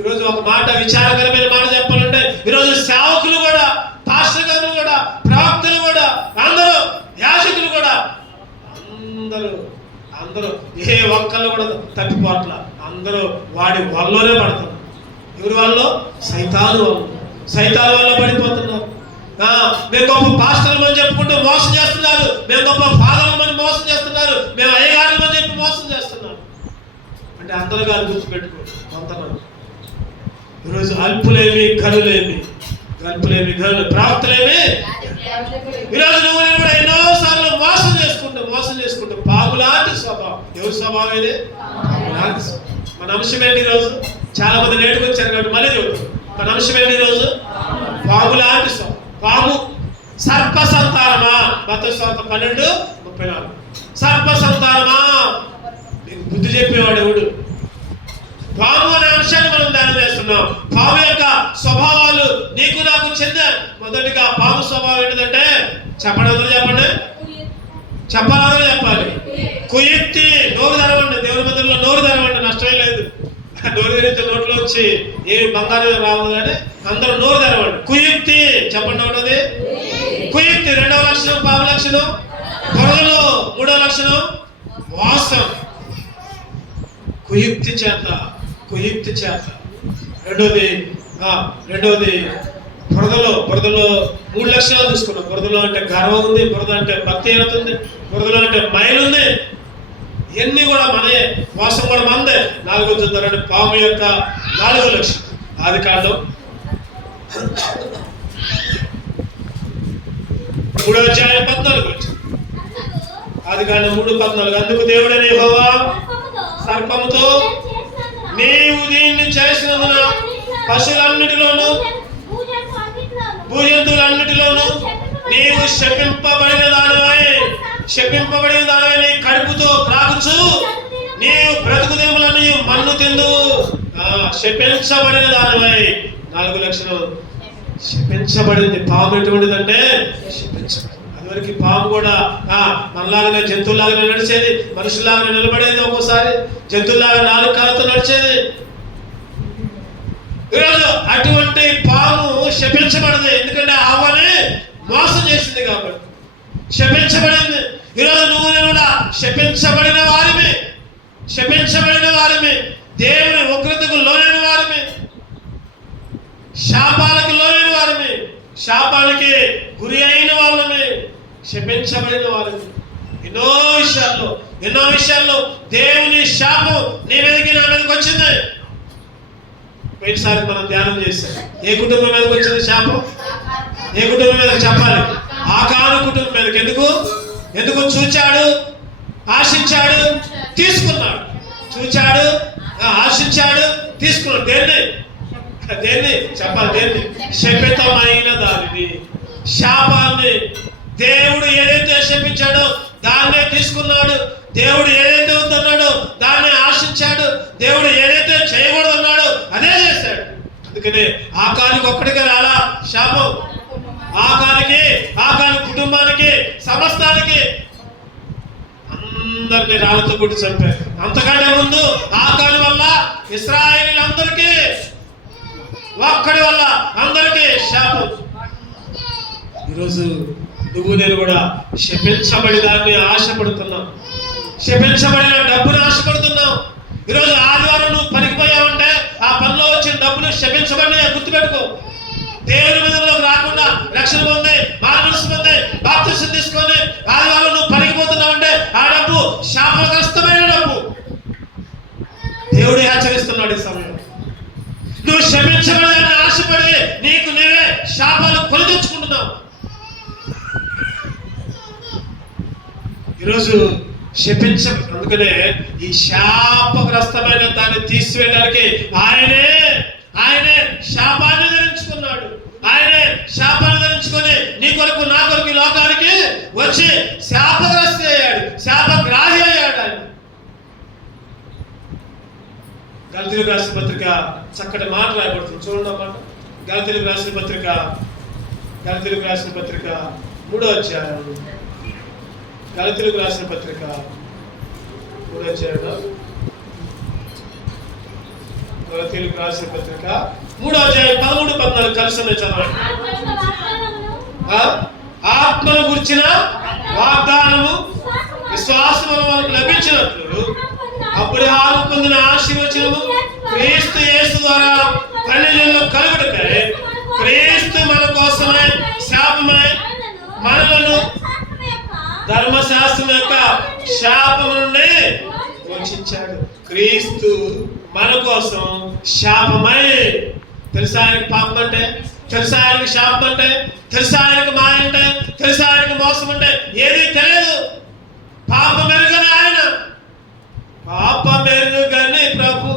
ఈరోజు ఒక మాట, విచారకరమైన మాట చెప్పాలంటే, ఈరోజు సేవకులు కూడా, పాస్టర్ గారులు కూడా, ప్రవక్తలు కూడా, అందరూ యాజకులు కూడా, అందరూ ఏ ఒక్కళ్ళు కూడా తప్పిపోట్ల. అందరూ వాడి వల్లనే పడుతున్నారు. ఎవరి వాళ్ళు? సైతాను వల్ల పడిపోతున్నారు. మేము గొప్ప పాస్టర్లు అని చెప్పుకుంటూ మోసం చేస్తున్నారు. మేము గొప్ప ఫాదర్లు అని మోసం చేస్తున్నారు. మేము అయ్యగారులు అని చెప్పి మోసం చేస్తున్నారు. అంటే అందరూ కాదు, గుర్తుపెట్టుకోండి. కొంతమంది ఈరోజు అల్పులేమి కనులేమి, ప్రవక్తలేమి. ఈరోజు నువ్వు నేను కూడా ఎన్నోసార్లు మోసం చేసుకుంటూ పాము లాంటి స్వభావం. ఎవరి స్వభావం ఇది? మన అంశం ఏంటి ఈరోజు? చాలా మంది నేటికి వచ్చారు కాబట్టి మళ్ళీ చెబుతాం. మన అంశం ఏంటి ఈరోజు? పాము లాంటి స్వభావం. పాము సర్ప సంతానమా? మత్తయి సువార్త 12:34. సర్ప సంతానమా? నీకు బుద్ధి చెప్పేవాడు ఎవడు? పాము అనే అంశాన్ని మనం ధ్యానం చేస్తున్నాం. పాము యొక్క స్వభావాలు నీకు నాకు చెందే. మొదటిగా పాము స్వభావం ఏంటంటే, చెప్పండి. చెప్పాలి. కుయుక్తి. నోరు తెరవండి. దేవుని మందిరంలో నోరు తెరవండి, నష్టమే లేదు. నోరు తెరిస్తే నోట్లో వచ్చి ఏమి బంగారం రావు కానీ అందరూ నోరు తెరవండి. కుయుక్తి చెప్పండి. ఒకటది కుయుక్తి. రెండవ లక్షణం పాము లక్షణం బురదలో. మూడవ లక్షణం వాసం. కుయుక్తి చేత. రెండవది బురదలో 3 లక్షణాలు చూసుకున్నాం. బురదలో అంటే గర్వం ఉంది, బురద అంటే భక్తిహీనత ఉంది, బురదలో అంటే మైలు ఉంది. ఇవన్నీ కూడా మనయే, వాసం కూడా మందే. 4వ చూద్దారంటే పాము యొక్క 4వ లక్షణం. ఆదికాండం 3వ అధ్యాయం 14. ఆదికాండం 3:14. అందుకు దేవుడైన యెహోవా సర్పముతో, నీవు దీన్ని చేసినందున పశువులన్నిటిలోను భూజంతువులన్నిటిలోను నీవు శపింపబడిన దానివై నీ కడుపుతో త్రాగుచు నీవు బ్రతుకు దినములను మన్ను తిందు. శపించబడిన దానివై. 4 లక్షణం శపించబడింది. పాము ఎటువంటిదంటే శపించబడింది. అదివరకు పాము కూడా మనలాగానే జంతువులాగానే నడిచేది, మనుషుల్లాగానే నిలబడేది, ఒక్కోసారి జంతువులాగా 4 కాళ్ళతో నడిచేది. ఈరోజు అటువంటి పాము శపించబడింది. ఎందుకంటే అవ్వని మోసం చేసింది కాబట్టి శపించబడింది. ఈరోజు నువ్వు నేను కూడా శపించబడిన వారిమి, దేవుని ఉగ్రతకు లోనైన వారిమి, శాపాలకు లోనైన వారిమి, శాపానికి గురి అయిన వాళ్ళని, శపించబడిన వారిని. ఎన్నో విషయాల్లో దేవుని శాపం నీ మీదకి నా మీదకి వచ్చింది. పోయినసారి మనం ధ్యానం చేశాం. ఏ కుటుంబం మీదకి వచ్చింది శాపం? ఏ కుటుంబం మీద చెప్పాలి? ఆకాను కుటుంబం మీదకి. ఎందుకు? చూచాడు, ఆశించాడు, తీసుకున్నాడు. చూచాడు, ఆశించాడు, తీసుకున్నాడు. దేన్ని చెప్పాలి? దేన్ని? శపితమైన దానిని, శాపాన్ని. దేవుడు ఏదైతే శపించాడో దాన్నే తీసుకున్నాడు. దేవుడు ఏదైతే వద్దన్నాడో దాన్నే ఆశించాడు. దేవుడు ఏదైతే చేయకూడదన్నాడో అదే చేశాడు. అందుకనే ఆకానికి ఒక్కడిగా రాలా శాపం. ఆకాని కుటుంబానికి, సమస్తానికి, అందరినీ రాళ్ళతో కొట్టి చంపారు. అంతకంటే ముందు ఆకాని వల్ల ఇశ్రాయేలీయులందరికీ, ఒక్కడి వల్ల అందరికీ శాపం. ఈరోజు నువ్వు నేను కూడా శపించబడి దాన్ని ఆశపడుతున్నావు. శపించబడిన డబ్బును ఆశపడుతున్నావు. ఈరోజు ఆదివారం నువ్వు పనికి పోయావంటే ఆ పనిలో వచ్చిన డబ్బులు శపించబడిన గుర్తుపెట్టుకో. దేవుని మీదలోకి రాకుండా రక్షణ పొంది, మానవలసి పొంది, బాప్తిసం తీసుకొని ఆదివారం నువ్వు పనికి పోతున్నావంటే ఆ డబ్బు శాపగ్రస్తమైన డబ్బు. దేవుడు హెచ్చరిస్తున్నాడు ఈ సమయం. నువ్వు శపించబడని ఆశపడి నీకు నీవే శాపాలు కొని తెచ్చుకుంటున్నావు. ఈరోజు అందుకనే ఈ శాపగ్రస్తమైన దాన్ని తీసివేయడానికి ఆయనే శాపాన్ని ధరించుకున్నాడు. ఆయనే శాపాన్ని ధరించుకొని నీ కొరకు నా కొరకు లోకానికి వచ్చి శాపగ్రస్త అయ్యాడు, శాపగ్రాహి అయ్యాడు. ఆయన గలతీయులకు రాసిన పత్రిక చక్కటి మాట రాయబడుతుంది. చూడండి అన్నమాట. గలతీయులకు రాసిన పత్రిక గలతీయులకు రాసిన పత్రిక 3వ అధ్యాయం. గలతీయులకు రాసిన పత్రిక 3వ అధ్యాయంలో గలతీయులకు రాసిన పత్రిక 3వ అధ్యాయం 13, 14 కలిసి చదవండి. ఆత్మను గురించిన వాగ్దానము విశ్వాసము మనకు లభించినట్లు అబ్రహాము పొందిన ఆశీర్వచనము క్రీస్తు యేసు ద్వారా అన్యజనుల్లో కలుగుటకై క్రీస్తు మన కోసమై శాపమై మనలను ధర్మశాస్త్రం యొక్క శాపము నుండి రక్షించాడు. క్రీస్తు మన కోసం శాపమై. తెలుసా ఆయనకి పాపం అంటే? తెలుసా ఆయనకి శాపం అంటే? తెలుసా ఆయనకి మాయ అంటే? తెలుసా ఆయనకి మోసం అంటే? ఏది తెలియదు. పాపం ఎరుగని ఆయన, పాపం ఎరుగని ప్రభు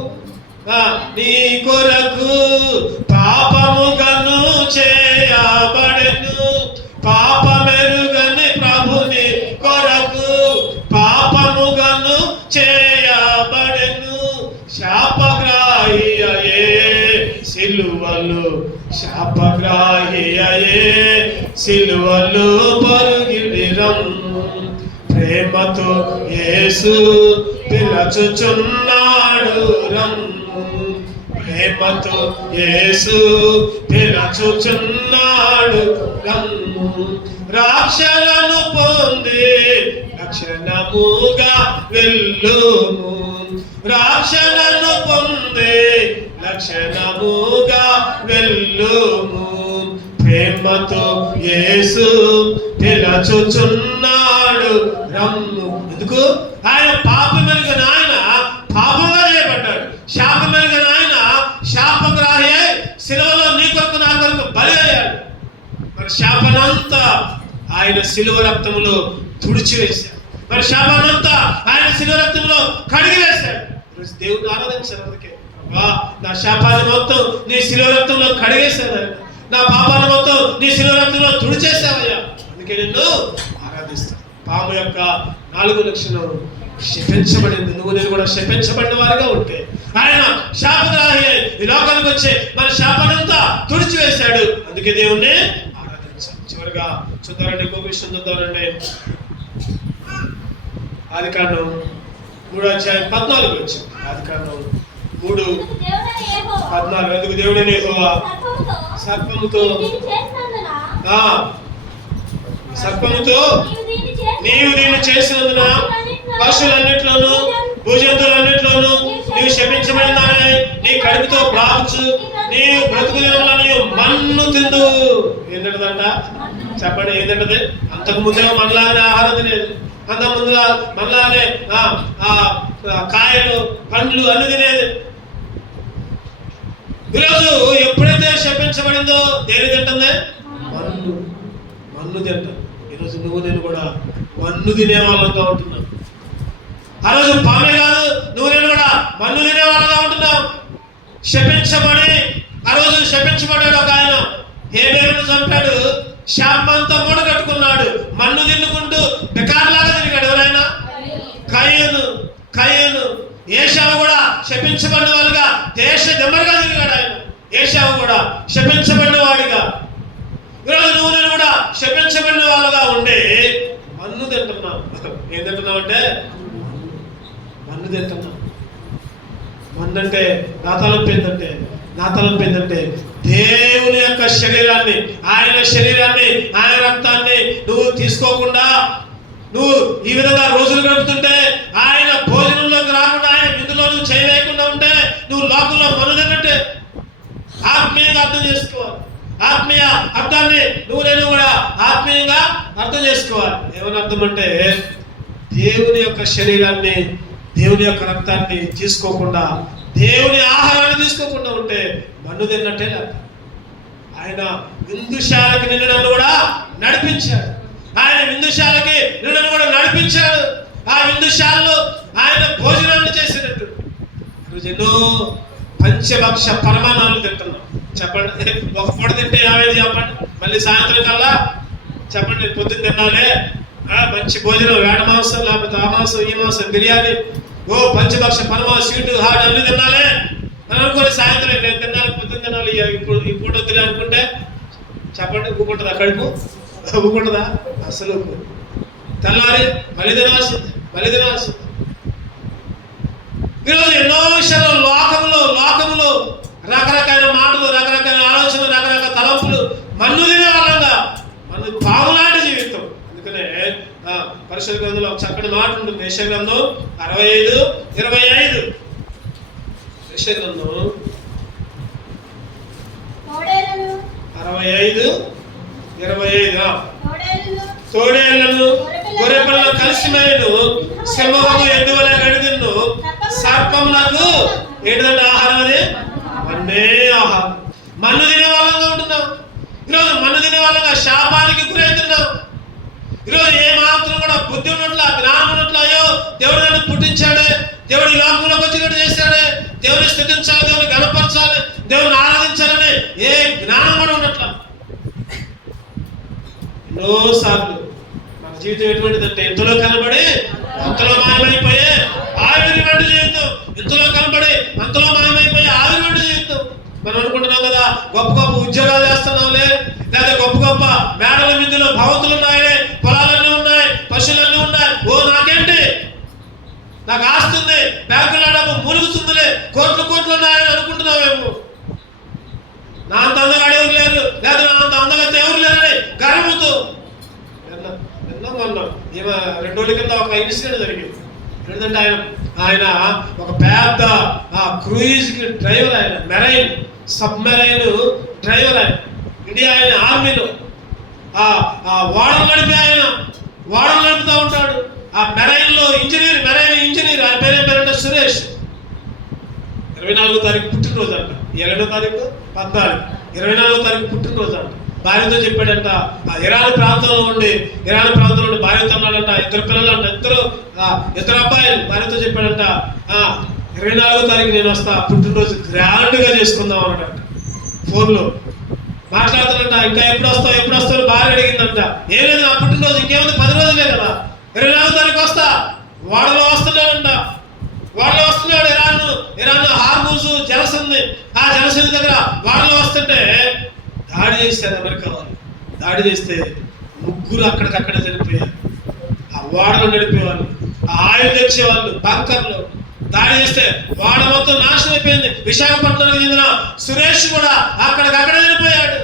నీ కొరకు పాపముగను చేయబడెను. పాపమెరుగని ప్రభుని కొరకు పాపముగను చేయబడెను. శాపగ్రాహి అయే సిలువలు, శాపగ్రాహి అయే సిలువలు పరుగిడిరము. ప్రేమతో యేసు పిలచుచున్నాడు రమ్ము. ప్రేమతో యేసు పిలచుచున్నాడు రమ్ము. రక్షణను పొంది లక్షణముగా వెళ్ళుము. రక్షణను పొంది లక్షణముగా వెళ్ళుము. ప్రేమతో యేసు పిలచుచున్నాడు రమ్ము. ఎందుకు? ఆయన పాపమెరుగని ఆయన పాపంగా చేయబడ్డాడు. శాపమెరుగని ఆయన శాపగ్రాహి అయి శిలువలో నీ కొరకు నా కొరకు బలి అయ్యాడు. మరి శాపనంతా ఆయన శిలువ రక్తములో తుడిచివేశాడు. మరి శాపనంతా ఆయన శిలువ రక్తంలో కడిగి వేశాడు. దేవుడిని ఆరాధించారు. అందుకే నా శాపాన్ని మొత్తం నీ శిలువ రక్తంలో కడిగేశాడు ఆయన. నా పాపాన్ని మొత్తం నీ శిలువ రక్తంలో తుడిచేశావయ్యా. అందుకే నిన్ను ఆరాధిస్తాను. పాము యొక్క 4 లక్షణం శపించబడింది. నువ్వు నేను కూడా శపించబడిన వారిగా ఉంటే ఆయన శాపగ్రాహి ఈ లోకానికి వచ్చే మన శాపానంతా తుడిచివేశాడు. అందుకే దేవుణ్ణి ఆరాధించాలి. చివరిగా చూద్దారండి, ఇంకొక విషయం చూద్దారండి. ఆదికాండం 3వ అధ్యాయం 14 వచ్చింది. ఆదికాండం 3:14. ఎందుకు దేవుడైన యెహోవా సర్పముతో నీవు దీన్ని చేసినందున పశువులన్నిట్లోనూ భూజంతువులన్నిట్లోనూ నీవు శపించబడినావే. నీ కడుపుతో ప్రావచ్చు. నీవు బ్రతుకు దినములను మన్ను తిందు. ఏంటంటదంట? చెప్పండి, ఏంటంటది? అంతకు ముందేమో మనలానే ఆహారం తినేది. అంతకు ముందు మనలానే కాయలు పండ్లు అన్ని తినేది. ఈరోజు ఎప్పుడైతే శపించబడిందో దేని తింటుంది? మన్ను తింటాం. ఈరోజు నువ్వు నేను కూడా మన్ను తినే వాళ్ళంగా ఉంటున్నాం. ఆ రోజు పామే కాదు, నువ్వు నేను కూడా మన్ను తినే వాళ్ళగా ఉంటున్నాం. శపించబడి ఆ రోజు శపించబడాడు ఒక ఆయన. హేబేలును చంపాడు. శాపమంతా మూట కట్టుకున్నాడు. మన్ను తిన్నుకుంటూ బెకార్లాగా తిరిగాడు. ఎవరైనా? కయ్యను. ఏశావు కూడా శపించబడిన వాళ్ళుగా దేశ దెమ్మలుగా తిరిగాడు ఆయన. ఏశావు కూడా శపించబడిన వాడిగా. ఈరోజు నువ్వు నేను కూడా శపించబడిన వాళ్ళగా ఉండి మన్ను తింటున్నావు. ఏం తింటున్నావు అంటే మన్ను తింటున్నావు. మన్ను అంటే నా తలంపు ఏంటంటే దేవుని యొక్క శరీరాన్ని, ఆయన శరీరాన్ని, ఆయన రక్తాన్ని నువ్వు తీసుకోకుండా నువ్వు ఈ విధంగా రోజులు గడుపుతుంటే, ఆయన భోజనంలోకి రాకుండా, ఆయన విందులో నువ్వు చేయలేకుండా ఉంటే నువ్వు లోకంలో మనుగనట్టే. ఆత్మీయంగా అర్థం చేసుకోవాలి. ఆత్మీయ అర్థాన్ని నువ్వు నేను కూడా ఆత్మీయంగా అర్థం చేసుకోవాలి. ఏమని అర్థం అంటే దేవుని యొక్క శరీరాన్ని, దేవుని యొక్క రక్తాన్ని తీసుకోకుండా, దేవుని ఆహారాన్ని తీసుకోకుండా ఉంటే మన్ను తిన్నట్టే లేదు. ఆయన విందుశాలకి నిన్ను నన్ను కూడా నడిపించాడు. ఆయన విందుశాలకి నిన్ను నన్ను కూడా నడిపించాడు. ఆ విందుశాలలో ఆయన భోజనాన్ని చేసినట్టు ఈరోజు ఎన్నో పంచభక్ష పరమాణాలు తింటున్నాం. చెప్పండి, ఒక పూట తింటే ఏమైంది చెప్పండి? మళ్ళీ సాయంత్రం కల్లా చెప్పండి, పొద్దున్న తినాలి మంచి భోజనం, వేట మాంసం, లేకపోతే ఆ మాంసం, ఈ మాంసం, బిర్యానీ, పంచభక్ష పరమా, స్వీట్, హాట్ అన్ని తినాలి అని అనుకోని సాయంత్రం నేను తినాలి, పొద్దున్న తినాలి, ఇప్పుడు ఈ పూట వద్దులే అనుకుంటే చెప్పండి, ఊకుంటుందా? కడుపు ఊకుంటుందా? అసలు తెల్లారి మళ్ళీ తినాల్సింది. ఈరోజు ఎన్నో విషయాలు లోకములో రకరకాల మాటలు, రకరకాల ఆలోచనలు, రకరకాల తలంపులు, మన్ను తినే వాళ్ళంగా మన పాములాంటి జీవితం. అందుకనే పరిశుద్ధ గ్రంథంలో ఒక చక్కటి మాట ఉంటుంది. యెషయా గ్రంథం 65:25. యెషయా గ్రంథం 65:25. తోడేళ్లను గొర్రెపిల్లలను కలిసి మేను, సింహము ఎద్దువలె గడిదిన్ను, సర్పములకు ఏంటంటే ఆహారం, అది మన్నే ఆహారం. మన్ను తినే వాళ్ళంగా ఉంటున్నాం. ఈరోజు మన్ను తినే వాళ్ళంగా శాపానికి గురవుతున్నాం. ఈరోజు ఏ మాత్రం కూడా బుద్ధి ఉన్నట్ల, జ్ఞానం ఉన్నట్ల, అయ్యో దేవుడు నన్ను పుట్టించాడే, దేవుడు ఈ లోకంలోకి వచ్చినట్టు చేశాడే, దేవుని స్థుతించాలి, దేవుని గణపరచాలి, దేవుని ఆరాధించాలని ఏ జ్ఞానం కూడా ఉన్నట్ల. ఎన్నోసార్లు మన జీవితం ఎటువంటిదంటే ఎంతలో కనబడి అంతలో మాయమైపోయే ఆవిరి వంటి జీవితం. ఎంతలో కనబడి అంతలో మాయమైపోయే ఆవిరి వంటి జీవితం. మనం అనుకుంటున్నాం కదా, గొప్ప గొప్ప ఉద్యోగాలు చేస్తున్నాంలే, లేదా గొప్ప మేడల మిందులో భవంతులు ఉన్నాయే, పొలాలన్నీ ఉన్నాయి, పశువులన్నీ ఉన్నాయి, ఓ నాకేంటి, నాకు ఆస్తుంది, బ్యాంకులో డబ్బు మూలుగుతుందిలే, కోట్లు ఉన్నాయని అనుకుంటున్నావేమో. నా అంత అందగా ఎవరు లేరు, లేదా నా అంత అందగా ఎవరు లేరని గర్వముతో విన్నాం. 2 రోజుల కింద ఒక ఇన్సిడెంట్ జరిగింది. ఏంటంటే ఆయన ఒక పెద్ద క్రూయిజ్ డ్రైవర్, ఆయన మెరైన్ సబ్మెరైన్ డ్రైవర్, ఆయన ఇండియా, ఆయన ఆర్మీలో ఓడలు నడుపుతూ ఉంటాడు. ఆ మెరైన్ ఇంజనీర్ ఆయన పేరేంటే సురేష్. 24వ తారీఖు పుట్టినరోజు అంట. 2వ తారీఖు 14, 24వ తారీఖు పుట్టినరోజు అంట. భార్యతో చెప్పాడంట, ఇరాన్ ప్రాంతంలో ఉండి భార్యతో ఉన్నాడంట. 2 పిల్లలు అంట, ఇద్దరు అబ్బాయిలు. భార్యతో చెప్పాడంట, 24వ తారీఖు నేను వస్తా, పుట్టినరోజు గ్రాండ్గా చేసుకుందాం అన్నట. ఫోన్లో మాట్లాడుతాడంట. ఇంకా ఎప్పుడు వస్తావు భార్య అడిగిందంట. ఏం లేదు, నా పుట్టినరోజు ఇంకేముంది, 10 రోజులే కదా, 24వ తారీఖు వస్తా. వాడలో వస్తున్నాడంట. ఇరాన్ హార్మూజ్ జలసంధి, ఆ జలసంధి దగ్గర వాడలో వస్తుంటే దాడి చేశారు అమెరికా వాళ్ళు. దాడి చేస్తే 3 అక్కడికక్కడే చనిపోయారు. ఆ వాడలో నడిపేవాళ్ళు, ఆ ఆయిల్ తెచ్చేవాళ్ళు, బంకర్లు దాడి చేస్తే వాడ మొత్తం నాశనం అయిపోయింది. విశాఖపట్నానికి చెందిన సురేష్ కూడా అక్కడికక్కడే చనిపోయాడు.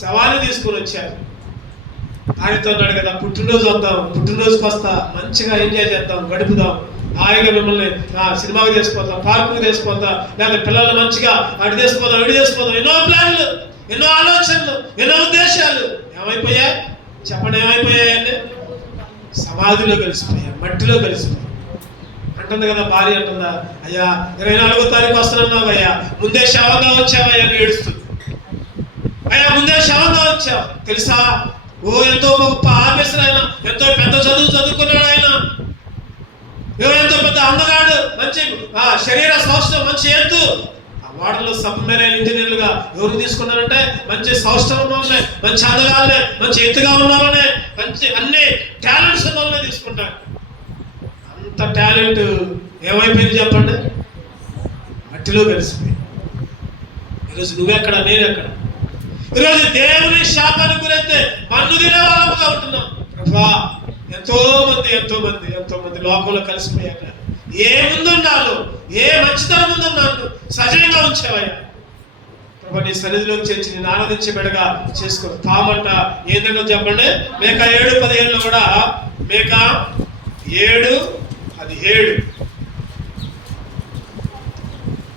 శవాన్ని తీసుకుని వచ్చారు. ఆయనతో అన్నాడు కదా, పుట్టినరోజు వద్దాం, పుట్టినరోజుకి వస్తా, మంచిగా ఎంజాయ్ చేద్దాం, గడుపుదాం, హాయిగా మిమ్మల్ని సినిమాకి తీసుకుపోతాం, పార్కుకి తీసుకుపోతాం, లేదా పిల్లల్ని మంచిగా ఇటు తీసుకుపోతాం. ఎన్నో ప్లాన్లు, ఎన్నో ఆలోచనలు, ఎన్నో ఉద్దేశాలు ఏమైపోయాయి చెప్పండి? ఏమైపోయాయండి? సమాధిలో కలిసిపోయాయి, మట్టిలో కలిసిపోయాయి. అంటుంది కదా భార్య, అంటుందా, అయ్యా 24వ తారీఖు వస్తున్నావు అయ్యా, ముందే శవంగా వచ్చావయ్యా అని ఏడుస్తుంది. అయ్యా ముందే శవంగా వచ్చావు తెలుసా? ఓ ఎంతో గొప్ప ఆఫీసర్ ఆయన, ఎంతో పెద్ద చదువుకున్నాడు ఆయన, ఎంతో పెద్ద అందగాడు, మంచి శరీర సౌష్ఠవం, మంచి ఎత్తు. ఆ వాడలో సబ్మెరైన్ ఇంజనీర్లుగా ఎవరు తీసుకున్నారంటే మంచి సౌష్ఠవం ఉన్న వాళ్ళనే, మంచి అందగాళ్ళనే, మంచి ఎత్తుగా ఉన్న వాళ్ళనే, మంచి అన్ని టాలెంట్స్ ఉన్న వాళ్ళనే తీసుకుంటారు. అంత టాలెంట్ ఏమైపోయింది చెప్పండి? మట్టిలో కలిసిపోయింది. ఈరోజు నువ్వెక్కడ, నేనెక్కడ? ఈరోజు దేవుని శాపానికి గురైతే మన్ను తినే వాళ్ళముగా ఉంటున్నాం. ప్రభా, ఎంతో మంది లోకంలో కలిసిపోయాక ఏ ముందున్నాను, ఏ మంచితనం ముందున్నాను సజీవంగా ఉంచేవయ్యా. ప్రభా, నీ సన్నిధిలోకి చేర్చి నేను ఆనందించే బిడ్డగా చేసుకో. పామంట ఏంటంటే చెప్పండి, మేక 7:15 కూడా, మేక 7:17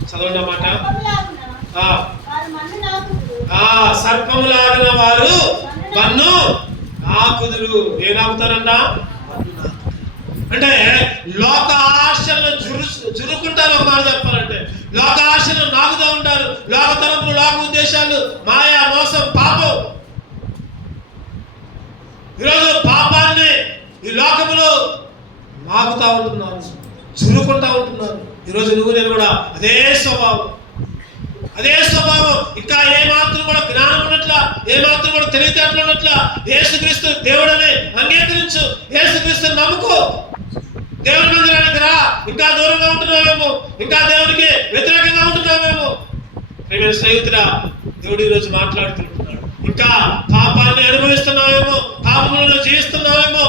చదవండి అన్నమాట. సర్పములాగిన వారు మన్ను నాకుదురు. ఏ నాకుతారంట? అంటే లోక ఆశలను జురుకుంటారు. ఒక మాట చెప్పాలంటే లోక ఆశలను నాకుతూ ఉంటారు. లోక తలంపులు, లోక ఉద్దేశాలు, మాయా, మోసం, పాపం. ఈరోజు పాపాన్ని ఈ లోకములో నాకుతా ఉంటున్నారు, జురుకుంటా ఉంటున్నారు. ఈరోజు నువ్వు నేను కూడా అదే స్వభావం. ఇంకా ఏమాత్రం కూడా జ్ఞానం ఉన్నట్ల, ఏమాత్రం కూడా తెలివితేటలు ఉన్నట్ల, యేసుక్రీస్తు దేవుడని అంగీకరించు, యేసుక్రీస్తుని నమ్ముకో, దేవుని మందిరానికి రా. ఇంకా దూరంగా ఉంటున్నావేమో, ఇంకా దేవునికి వ్యతిరేకంగా ఉంటున్నావేమో. ప్రియమైన స్నేహితుడా, దేవుడు ఈరోజు మాట్లాడుతుంటున్నాడు. ఇంకా పాపాన్ని అనుభవిస్తున్నావేమో, పాపములను జీవిస్తున్నావేమో,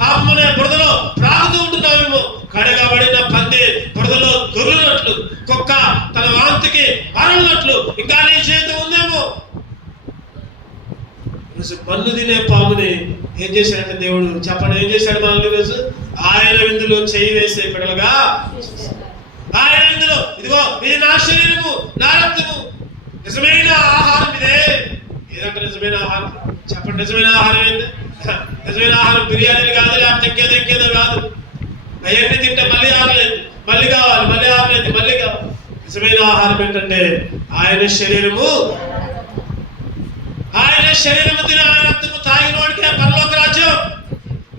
పాపమునే బురదలో ప్రాగుతూ ఉంటున్నావేమో. కడగబడిన పంది బురదలో దొర్లినట్లు, కుక్క తన వాంతికి మరలినట్లు ఇంకా నీ జీవితం ఉందేమో. ఈరోజు మన్ను తినే పాముని ఏం చేశాడంటే దేవుడు, చెప్పండి ఏం చేశాడు మనల్ని? ఈరోజు ఆయన విందులో చేయి వేసే బిడ్డలుగా, ఆయన విందులో ఇదిగో ఇది నా శరీరము నా రక్తము, నిజమైన ఆహారం ఇదే. ఏదంటే నిజమైన ఆహారం? చెప్పండి, నిజమైన ఆహారం ఏంటి? నిజమైన ఆహారం బిర్యానీలు కాదు, లేకపోతే ఎక్కేదో కాదు. అవన్నీ తింటే మళ్ళీ ఆకలేదు, మళ్ళీ కావాలి, మళ్ళీ ఆకలేదు, మళ్ళీ కావాలి. నిజమైన ఆహారం ఏంటంటే ఆయన శరీరము, ఆయన శరీరము తిని ఆయన రక్తము తాగిన వాడికే పరలోక రాజ్యం.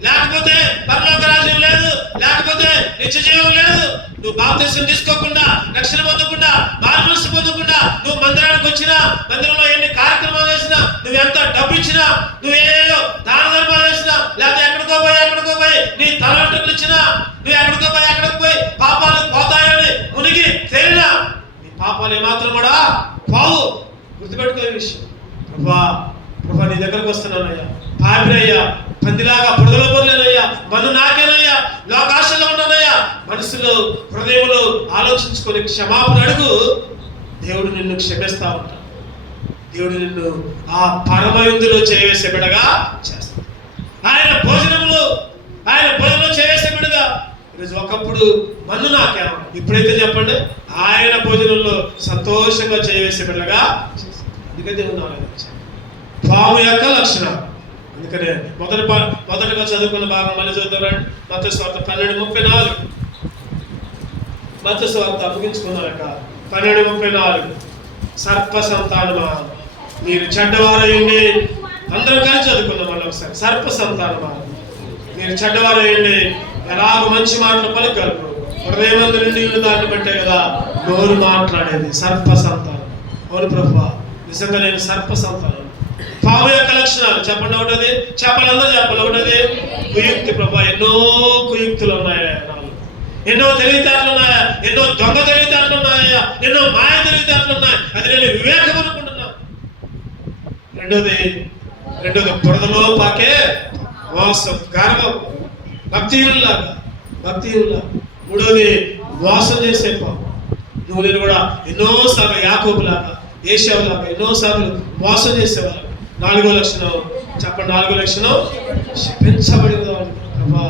లేకపోతే పరలోక రాజ్యం లేదు, లేకపోతే నిత్య జీవం లేదు. నువ్వు బాప్తిసం తీసుకోకుండా, రక్షణ పొందకుండా, మారుమనస్సు పొందకుండా, నువ్వు మందిరానికి వచ్చినా, మందిరంలో ఎన్ని కార్యక్రమాలు చేసినా, నువ్వు ఎంత డబ్బు ఇచ్చినా, నువ్వు ఏయో దాన ధర్మాలు చేసినా, లేకపోతే ఎక్కడికో పోయి నీ తలంటులు ఇచ్చినా, నువ్వు ఎక్కడికి పోయి పాపాలు పోతాయని మునిగి తేలినా, నీ పాపాలు ఏమాత్రం కూడా పోవు. గుర్తుపెట్టుకో ఈ విషయం. ప్రభా నీ దగ్గరకు వస్తున్నానయ్యా, పాపినయ్యా, పందిలాగా బురదలో బొర్లేనయ్యా, మన్ను నాకేనయ్యా, లోకాశలో ఉన్నానయ్యా. మనసులో హృదయంలో ఆలోచించుకొని క్షమాపణ అడుగు. దేవుడు నిన్ను క్షమిస్తా ఉంటాడు. దేవుడు నిన్ను ఆ పరమ విందులో చేయవేసే బిడ్డగా చేస్తాడు. ఆయన భోజనంలో చేయవేసే బిడ్డగా. ఈరోజు ఒకప్పుడు మన్ను నాకేమో, ఇప్పుడైతే చెప్పండి ఆయన భోజనంలో సంతోషంగా చేయవేసే బిడ్డగా చేస్తాడు. అందుకే దేవుడు ఆలోచించాడు పాము యొక్క లక్షణం. అందుకనే మొదటగా చదువుకున్న భాగం మళ్ళీ చదువుతారండి. మత్తయి సువార్త 12:34. మత్తయి సువార్త అప్పగించుకున్నాక 12:34. సర్ప సంతానమా మీరు చెడ్డవారయ్యండి. అందరం కలిసి చదువుకున్నాం మళ్ళీ ఒకసారి. సర్ప సంతానమా మీరు చెడ్డవారయ్యండి, ఎలాగో మంచి మాటలు పలుకరు, హృదయమందు నుండి దాన్ని బట్టే కదా నోరు మాట్లాడేది. సర్ప సంతానం. అవును ప్రభువా, నిజంగా నేను సర్ప సంతానం. పాము యొక్క లక్షణాలు చెప్పండి. ఒకటది చెప్పాలి, అందరూ చెప్పాలి. ఒకటది కుయుక్తి. ప్రభా ఎన్నో కుయుక్తులు ఉన్నాయా నాలో, ఎన్నో తెలివితేటలు ఉన్నాయా, ఎన్నో దొంగ తెలివితేటలు ఉన్నాయా, ఎన్నో మాయ తెలివితేటలు ఉన్నాయి. అది నేను వివేకం అనుకుంటున్నా. రెండోది బురదలో పాకే మోసం, గర్వం, భక్తిహీనులాగా. మూడోది మోసం చేసే పాము. నువ్వు నేను కూడా ఎన్నోసార్లు యాకోబులాగా, ఏశావులాగా ఎన్నోసార్లు మోసం చేసేవాళ్ళు. నాలుగో లక్షణం చెప్పండి. నాలుగో లక్షణం శపించబడిన ప్రభా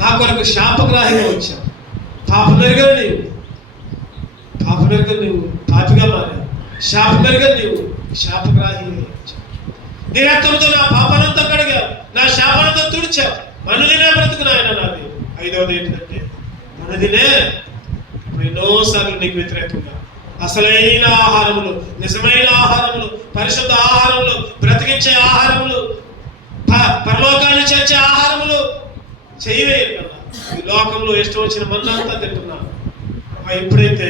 నా కొరకు శాపగ్రాహిగా వచ్చావు. పాపమెరుగని నీవు పాపిగా మారావు. శాపమెరుగని నీవు శాపగ్రాహిగా వచ్చావు. నీ రక్తంతో నా పాపనంతా కడిగావు, నా శాపనంతా తుడిచావు. మనుదినే బ్రతుకుని ఆయన నాది. ఐదవది ఏంటంటే మనుదినే ఎన్నోసార్లు నీకు వ్యతిరేకంగా అసలైన ఆహారములు, నిజమైన ఆహారములు, పరిశుద్ధ ఆహారములు, బ్రతికించే ఆహారములు, పరలోకాన్ని చేర్చే ఆహారములు చేయవేయకుండా ఈ లోకంలో ఇష్టం వచ్చిన మన్నంతా తింటున్నాను. ఎప్పుడైతే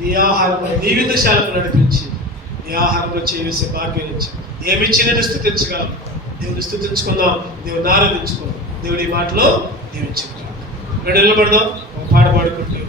నీ ఆహారం నీ విందుశాలకు నడిపించి నీ ఆహారంలో చేయవేసే భాగ్యం నుంచి ఏమిచ్చి నేను స్తుతించగలను. దేవుని స్తుతించుకుందాం, దేవుని ఆరాధించుకుందాం. దేవుడి మాటలో దీవించుకుందాం. నిలబడదాం, పాట పాడుకుంటూ